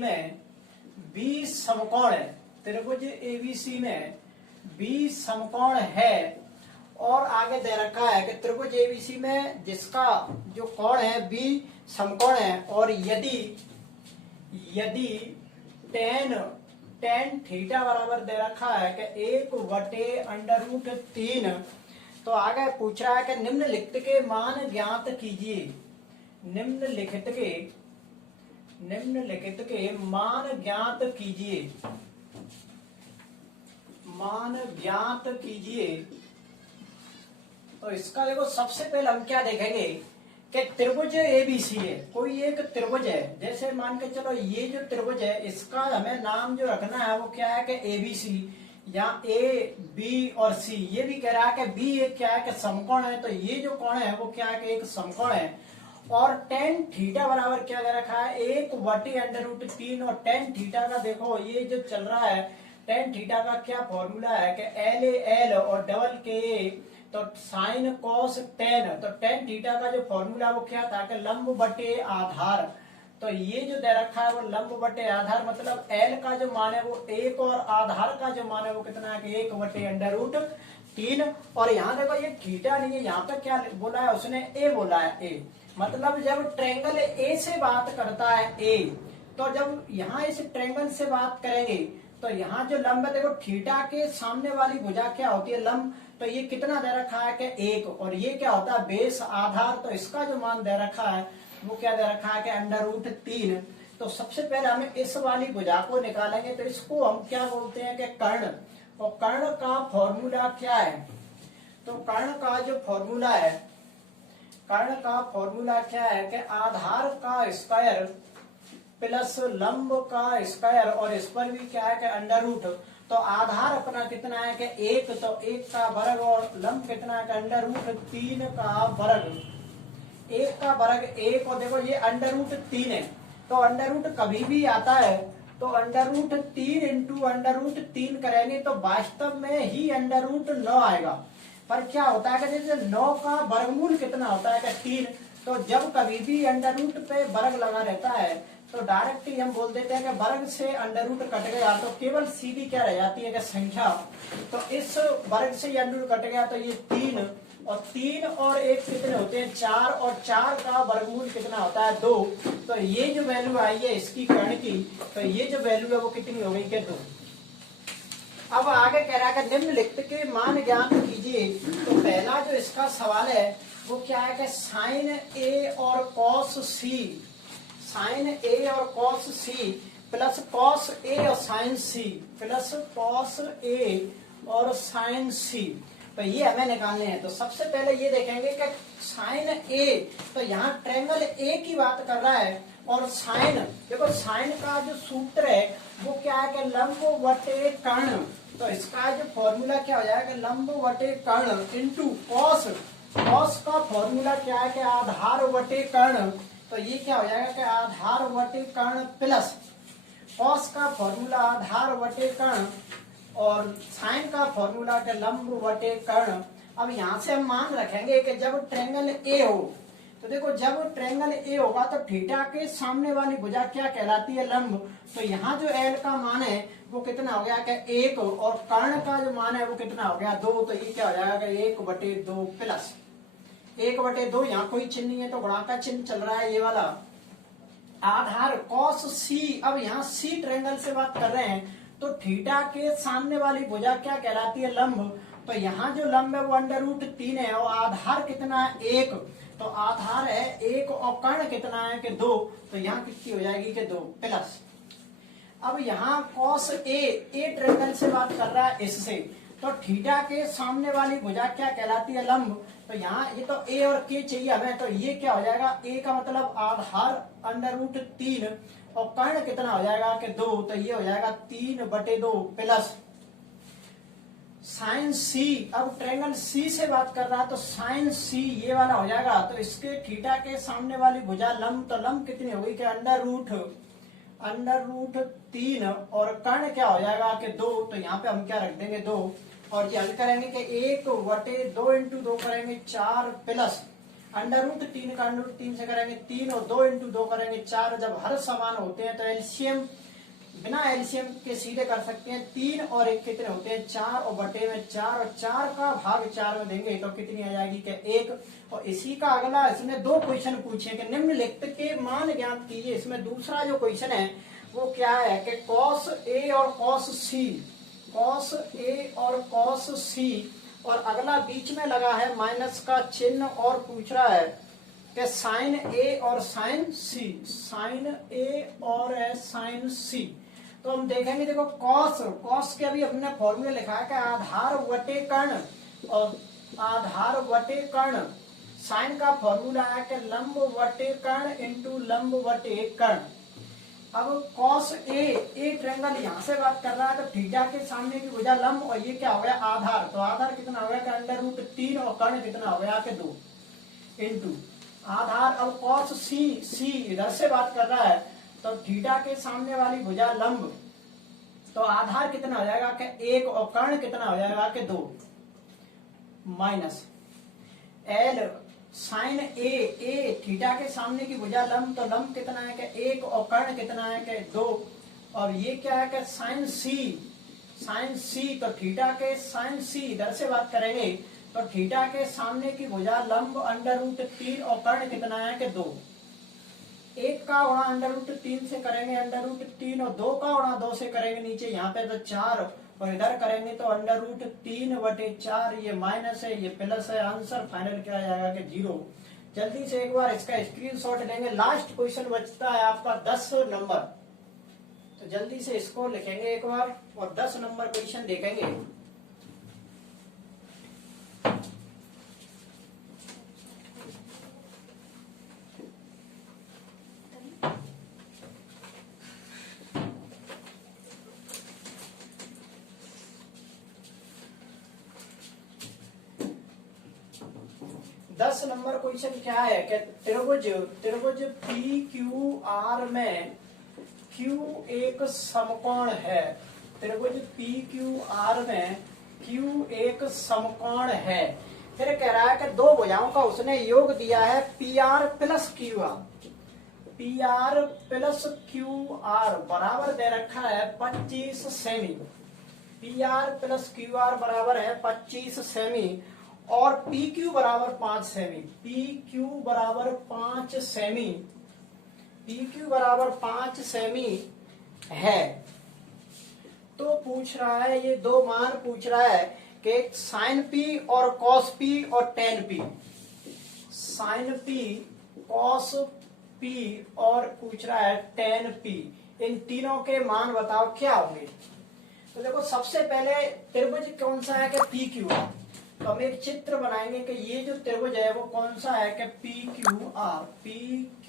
में 20 समकोण है। त्रिभुज एबीसी में 20 समकोण है और आगे दे रखा है कि त्रिभुज एबीसी में जिसका जो कोण है 20 समकोण है और यदि टेन थीटा बराबर दे रखा है कि 1/√3। तो आगे पूछ रहा है कि निम्नलिखित के मान ज्ञात कीजिए। निम्नलिखित के मान ज्ञात कीजिए। तो इसका देखो सबसे पहले हम क्या देखेंगे कि त्रिभुज एबीसी है, कोई एक त्रिभुज है। जैसे मान के चलो ये जो त्रिभुज है इसका हमें नाम जो रखना है वो क्या है कि एबीसी या ए बी और सी। ये भी कह रहा है कि बी एक क्या है कि समकोण है, तो ये जो कोण है वो क्या है कि एक समकोण है। और टेन थीटा बराबर क्या दे रखा है 1/√3। और टेन थीटा का देखो ये जो चल रहा है टेन थीटा का क्या फॉर्मूला है कि LA और डबल के तो साइन कॉस टेन। तो टेन थीटा का जो फॉर्मूला वो क्या था कि लंब बटे आधार। तो ये जो दे रखा है वो लंब बटे आधार मतलब L का जो मान है वो 1 और आधार का जो मान है वो कितना है कि 1/√3। और यहाँ देखो ये थीटा नहीं है, यहाँ पे क्या बोला है उसने A बोला है। A मतलब जब ट्रायंगल A से बात करता है A, तो जब यहाँ इस ट्रायंगल से बात करेंगे तो यहाँ जो लंब है देखो थीटा के सामने वाली भुजा क्या होती है लंब। तो ये कितना दे रखा है कि 1 और ये क्या होता है बेस आधार। तो इसका जो मान दे रखा है वो क्या दे रखा है कि √3। तो सबसे पहले हम इस वाली भुजा को निकालेंगे तो इसको हम क्या बोलते हैं कि कर्ण। और कर्ण का फॉर्मूला क्या है, तो कर्ण का जो फॉर्मूला है क्या है कि आधार का स्क्वायर प्लस लंब का स्क्वायर और इस पर भी क्या है कि अंडर रूट। तो आधार अपना कितना है कि 1, तो 1 का वर्ग और लंब कितना है कि √3 का वर्ग। 1 का वर्ग 1 और देखो ये √3 है। तो अंडर कभी भी आता है तो √3 इंटू √3 करेंगे तो वास्तव में ही √9 आएगा। पर क्या होता है कि जैसे 9 का वर्गमूल कितना होता है कि 3। तो जब कभी भी अंडर पे वर्ग लगा रहता है तो डायरेक्ट ही हम बोल देते हैं कि वर्ग से अंडर कट गया तो केवल सीधी क्या रह जाती है कि संख्या। तो इस वर्ग से अंडर कट गया तो ये 3 और 3 और 1 कितने होते हैं 4 और 4 का वर्गमूल कितना होता है 2। तो ये जो वैल्यू आई है इसकी कर्ण की, तो ये जो वैल्यू है वो कितनी हो गई कि 2। अब आगे कह रहा है कि निम्नलिखित के मान ज्ञात कीजिए। तो पहला जो इसका सवाल है वो क्या है कि साइन ए और कॉस सी। साइन ए और cos C plus cos A और sign C plus cos A और साइन सी। तो ये हमें निकालने हैं। तो सबसे पहले ये देखेंगे कि साइन ए, तो यहाँ ट्रायंगल ए की बात कर रहा है और साइन देखो साइन का जो सूत्र है वो क्या है कि लंब बटे कर्ण। तो इसका जो फॉर्मूला क्या हो जाएगा लंब बटे कर्ण इंटू कॉस। कॉस का फॉर्मूला क्या है कि आधार बटे कर्ण। तो ये क्या हो जाएगा कि आधार बटे कर्ण प्लस कॉस का फॉर्मूला आधार बटे कर्ण और साइन का फॉर्मूला के लंब बटे कर्ण। अब यहाँ से हम मान रखेंगे कि जब ट्रायंगल ए हो तो देखो जब ट्रायंगल ए होगा तो थीटा के सामने वाली भुजा क्या कहलाती है लंब। तो यहाँ जो एल का मान है वो कितना हो गया कि 1 और कर्ण का जो मान है वो कितना हो गया 2। तो ये क्या हो जाएगा 1/2 प्लस 1/2। यहाँ कोई चिन्ह नहीं है तो गुणा का चिन्ह चल रहा है ये वाला आधार कॉस सी। अब यहाँ सी ट्रायंगल से बात कर रहे हैं तो थीटा के सामने वाली भुजा क्या कहलाती है लंब। तो यहाँ जो लंब है वो √3 है और आधार कितना है 1। तो आधार है 1 और कर्ण कितना है कि 2। तो यहाँ कितनी हो जाएगी कि 2 प्लस। अब यहाँ कॉस ए ट्रायंगल से बात कर रहा है इससे। तो थीटा के सामने वाली भुजा क्या कहलाती है लंब। तो यहाँ ये तो ए और के चाहिए हमें। तो ये क्या हो जाएगा ए का मतलब आधार √3 और कर्ण कितना हो जाएगा कि 2। तो ये हो जाएगा 3/2 प्लस साइन सी। अब ट्रायंगल सी से बात कर रहा है तो साइन सी ये वाला हो जाएगा। तो इसके थीटा के सामने वाली भुजा लंब, तो लंब कितनी होगी कि √3 और कर्ण क्या हो जाएगा कि 2, तो यहाँ पे हम क्या रख देंगे 2, और ये हल करेंगे कि 1/2 इंटू 2 करेंगे 4 प्लस √3 का √3 से करेंगे 3 और 2 इंटू 2 करेंगे 4। जब हर समान होते हैं तो एलसीएम बिना एलसीएम के सीधे कर सकते हैं। 3 और 1 कितने होते हैं 4 और बटे में 4 और 4 का भाग 4 में देंगे तो कितनी आ जाएगी क्या 1। और इसी का अगला इसमें 2 क्वेश्चन पूछे कि निम्नलिखित के मान ज्ञात कीजिए। इसमें दूसरा जो क्वेश्चन है वो क्या है कि cos A और cos C, cos A और cos C, और अगला बीच में लगा है माइनस का चिन्ह और पूछ रहा है कि sin A और sin C, sin A और sin C। तो हम देखेंगे, देखो cos के अभी हमने फॉर्मूला लिखा है कि आधार वटे कर्ण, और आधार वटे कर्ण। साइन का फॉर्मूला है कि लंब वटे कर्ण इंटू लंब वटे कर्ण। अब cos A ट्रायंगल यहाँ से बात कर रहा है तो थीटा के सामने की भुजा लंब, और ये क्या हो गया आधार, तो आधार कितना हो गया √3 और कर्ण कितना हो गया 2 इंटू आधार। अब cos C इधर से बात कर रहा है तो थीटा के सामने वाली भुजा लंब, तो आधार कितना हो जाएगा कि 1 और कर्ण कितना हो जाएगा कि 2 minus L sine A theta के सामने की भुजा लंब, तो लंब कितना है कि 1 और कर्ण कितना है कि 2, और ये क्या है कि साइन C, तो थीटा के साइन C इधर से बात करेंगे तो थीटा के सामने की भुजा लंब √3 और कर्ण कितना है कि 2। 1 का गुणा √3 से करेंगे √3, और 2 का गुणा 2 से करेंगे नीचे यहाँ पे तो 4, और इधर करेंगे तो √3/4, ये माइनस है ये प्लस है। आंसर फाइनल क्या आ जाएगा कि 0। जल्दी से एक बार इसका स्क्रीनशॉट लेंगे। लास्ट क्वेश्चन बचता है आपका 10 नंबर, तो जल्दी से इसको लिखेंगे एक बार और 10 नंबर क्वेश्चन देखेंगे। दस नंबर क्वेश्चन क्या है कि त्रिभुज PQR में Q एक समकोण है। त्रिभुज PQR में Q एक समकोण है। फिर कह रहा है कि दो भुजाओं का उसने योग दिया है PR plus QR। PR plus QR बराबर दे रखा है 25 सेमी। PR प्लस QR बराबर है 25 सेमी, और PQ बराबर 5 सेमी। PQ बराबर 5 सेमी, PQ बराबर 5 सेमी है। तो पूछ रहा है, ये दो मान पूछ रहा है कि साइन P और cos P और tan P। Sine P, cos P और पूछ रहा है tan P। इन तीनों के मान बताओ क्या होंगे। तो देखो सबसे पहले त्रिभुज कौन सा है कि PQ है, तो हम एक चित्र बनाएंगे कि ये जो त्रिभुज है वो कौन सा है कि PQR। PQ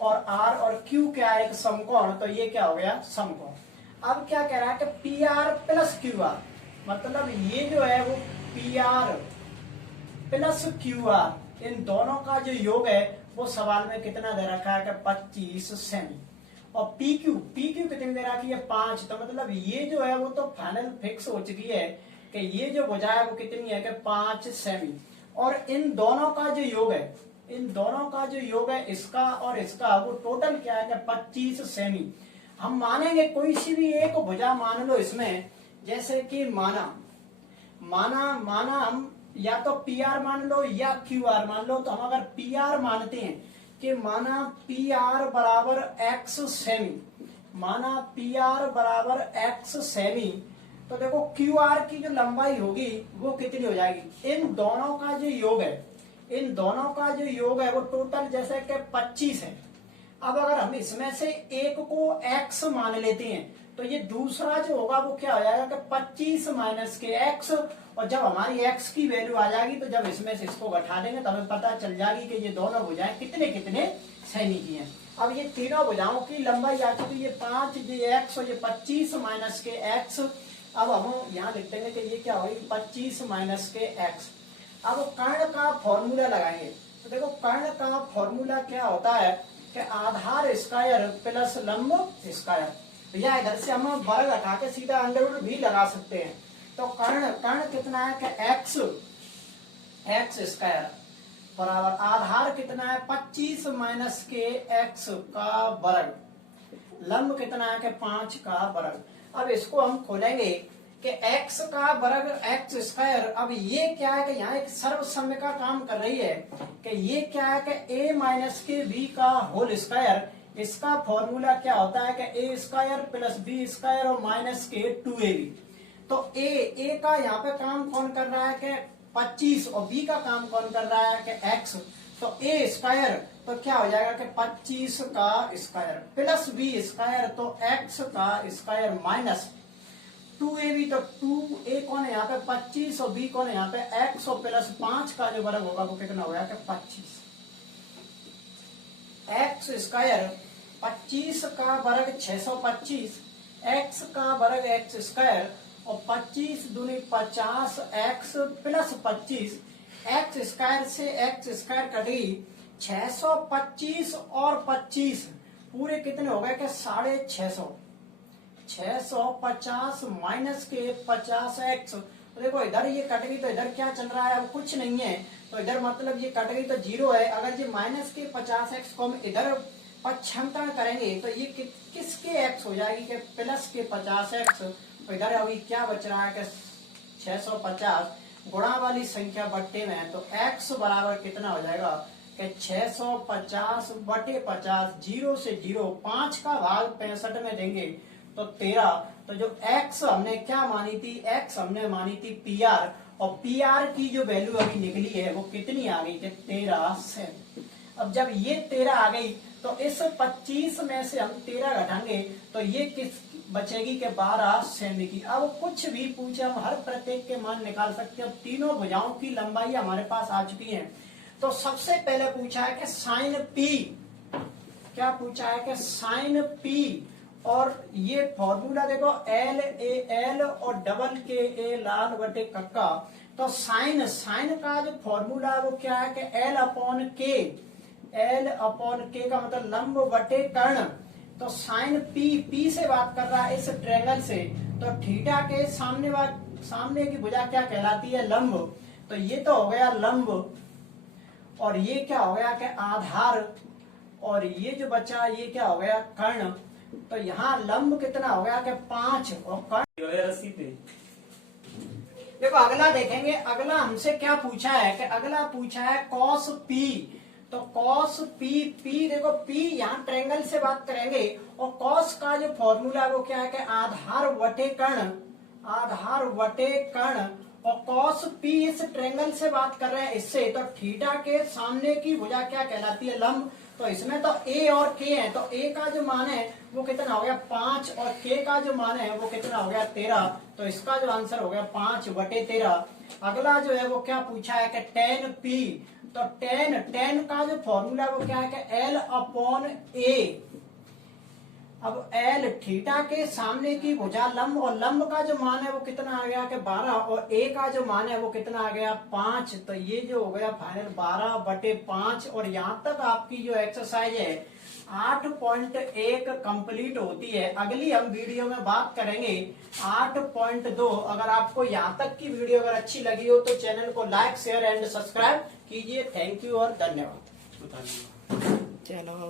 और R और Q क्या है एक समकोण, तो ये क्या हो गया समकोण। अब क्या कह रहा है कि PR प्लस QR, मतलब ये जो है वो PR प्लस QR, इन दोनों का जो योग है वो सवाल में कितना दे रखा है कि 25 सेमी। और PQ कितनी दे रखी है 5, तो मतलब ये जो है वो तो फाइनल फिक्स हो चुकी है कि ये जो भुजा है वो कितनी है कि 5 सेमी। और इन दोनों का जो योग है, इन दोनों का जो योग है इसका और इसका, वो टोटल क्या है कि 25 सेमी। हम मानेंगे कोई सी भी एक भुजा मान लो इसमें, जैसे कि माना हम या तो PR मान लो या QR मान लो। तो हम अगर PR मानते हैं कि माना PR बराबर x सेमी, माना PR बराबर x सेमी, तो देखो QR की जो लंबाई होगी वो कितनी हो जाएगी। इन दोनों का जो योग है, इन दोनों का जो योग है वो टोटल जैसे कि 25 है। अब अगर हम इसमें से एक को x मान लेते हैं तो ये दूसरा जो होगा वो क्या हो जाएगा कि 25 माइनस के x, और जब हमारी x की वैल्यू आ जाएगी तो जब इसमें से इसको घटा देंगे तो हमें पता चल जाएगी कि ये दोनों भुजाएं कितने कितने सेमी की हैं। अब ये तीनों भुजाओं की लंबाई आ चुकी है 5, ये x और ये 25 माइनस के x। अब हम यहाँ लिख देंगे कि ये क्या होगी 25 माइनस के x। अब कर्ण का फॉर्मूला लगाएंगे, तो देखो कर्ण का फॉर्मूला क्या होता है कि आधार स्क्वायर प्लस लंब स्क्वायर। या इधर से हम वर्ग हटा के सीधा अंडर भी लगा सकते हैं। तो कर्ण कितना है कि एक्स स्क्वायर बराबर आधार कितना है 25 माइनस के एक्स का वर्ग, लंब कितना है कि 5 का वर्ग। अब इसको हम खोलेंगे कि x का वर्ग एक्स स्क्वायर। अब ये क्या है कि यहाँ एक सर्वसम्य का काम कर रही है कि ये क्या है कि a माइनस के b का होल स्क्वायर। इसका फॉर्मूला क्या होता है कि a square plus b square और माइनस के 2ab। तो a का यहाँ पे काम कौन कर रहा है कि 25 और b का काम कौन कर रहा है कि x। तो a स्क्वायर तो क्या हो जाएगा कि 25 का स्क्वायर प्लस b स्क्वायर तो x का स्क्वायर माइनस 2ab। तो 2a कौन है यहाँ पे 25 और b कौन है यहाँ पे x और प्लस 5 का जो वर्ग होगा वो कितना होगा कि 25 x स्क्वायर 25 का वर्ग 625 x का वर्ग एक्स स्क्वायर और 25 दूनी 50 x प्लस 25 एक्स स्क्वायर से एक्स स्क्वायर कटेगी 625 और 25 पूरे कितने हो गए कि 650 650 माइनस के 50x। तो देखो इधर ये कट गई तो इधर क्या चल रहा है अब कुछ नहीं है, तो इधर मतलब ये कट गई तो 0 है। अगर ये माइनस के 50x को हम इधर पक्षांतरण करेंगे तो ये किसके x हो जाएगी कि प्लस के 50x। तो इधर अभी क्या बच रहा है कि 650 गुणा वाली संख्या बट्टे में है तो x बराबर कितना हो जाएगा कि 650 बटे 50 0 से 0 5 का भाग 65 में देंगे तो 13। तो जो x हमने क्या मानी थी, x हमने मानी थी PR और PR की जो वैल्यू अभी निकली है वो कितनी आ गई कि 13 से। अब जब ये 13 आ गई तो इस 25 में से हम 13 घटाएंगे तो ये किस बचेगी के 12 सेमी की। अब कुछ भी पूछे हम हर प्रत्येक के मान निकाल सकते हैं। अब तीनों भुजाओं की लंबाई हमारे पास आ चुकी है। तो सबसे पहले पूछा है कि साइन P, क्या पूछा है कि साइन P और ये फॉर्मूला देखो LAL और डबल KA लाल बटे कक्का। तो साइन का जो फॉर्मूला है वो क्या है कि L अपॉन K का मतलब लंब बटे कर्ण। तो साइन P से बात कर रहा है इस ट्रायंगल से, तो थीटा के सामने की भुजा क्या कहलाती है लंब। तो ये तो हो गया लंब और ये क्या हो गया कि आधार और ये जो बचा ये क्या हो गया कर्ण। तो यहाँ लंब कितना हो गया कि 5 और कर्ण रस्सी पे। देखो अगला देखेंगे, अगला हमसे क्या पूछा है कि अगला पूछा है cos P। तो cos P देखो P यहाँ ट्रायंगल से बात करेंगे और cos का जो फॉर्मूला है वो क्या है कि आधार वटे कर्ण और cos P इस ट्रायंगल से बात कर रहे हैं इससे। तो थीटा के सामने की भुजा क्या कहलाती है लंब। तो इसमें तो A और K है तो A का जो मान है वो कितना हो गया 5 और K का जो मान है वो कितना हो गया 13। तो इसका जो आंसर हो गया 5 बटे 13। अगला जो है वो क्या पूछा है कि tan P। तो tan का जो फॉर्मूला वो क्या है कि L अपॉन A। अब L थीटा के सामने की भुजा लंब और लंब का जो मान है वो कितना आ गया कि 12 और A का जो मान है वो कितना आ गया 5। तो ये जो हो गया फाइनल 12 बटे 5। और यहाँ तक आपकी जो एक्सरसाइज है 8.1 कंप्लीट होती है। अगली हम वीडियो में बात करेंगे 8.2। अगर आपको यहाँ तक की वीडियो अगर अच्छी लगी हो तो चैनल को लाइक शेयर एंड सब्सक्राइब कीजिए। थैंक यू और धन्यवाद। चलो।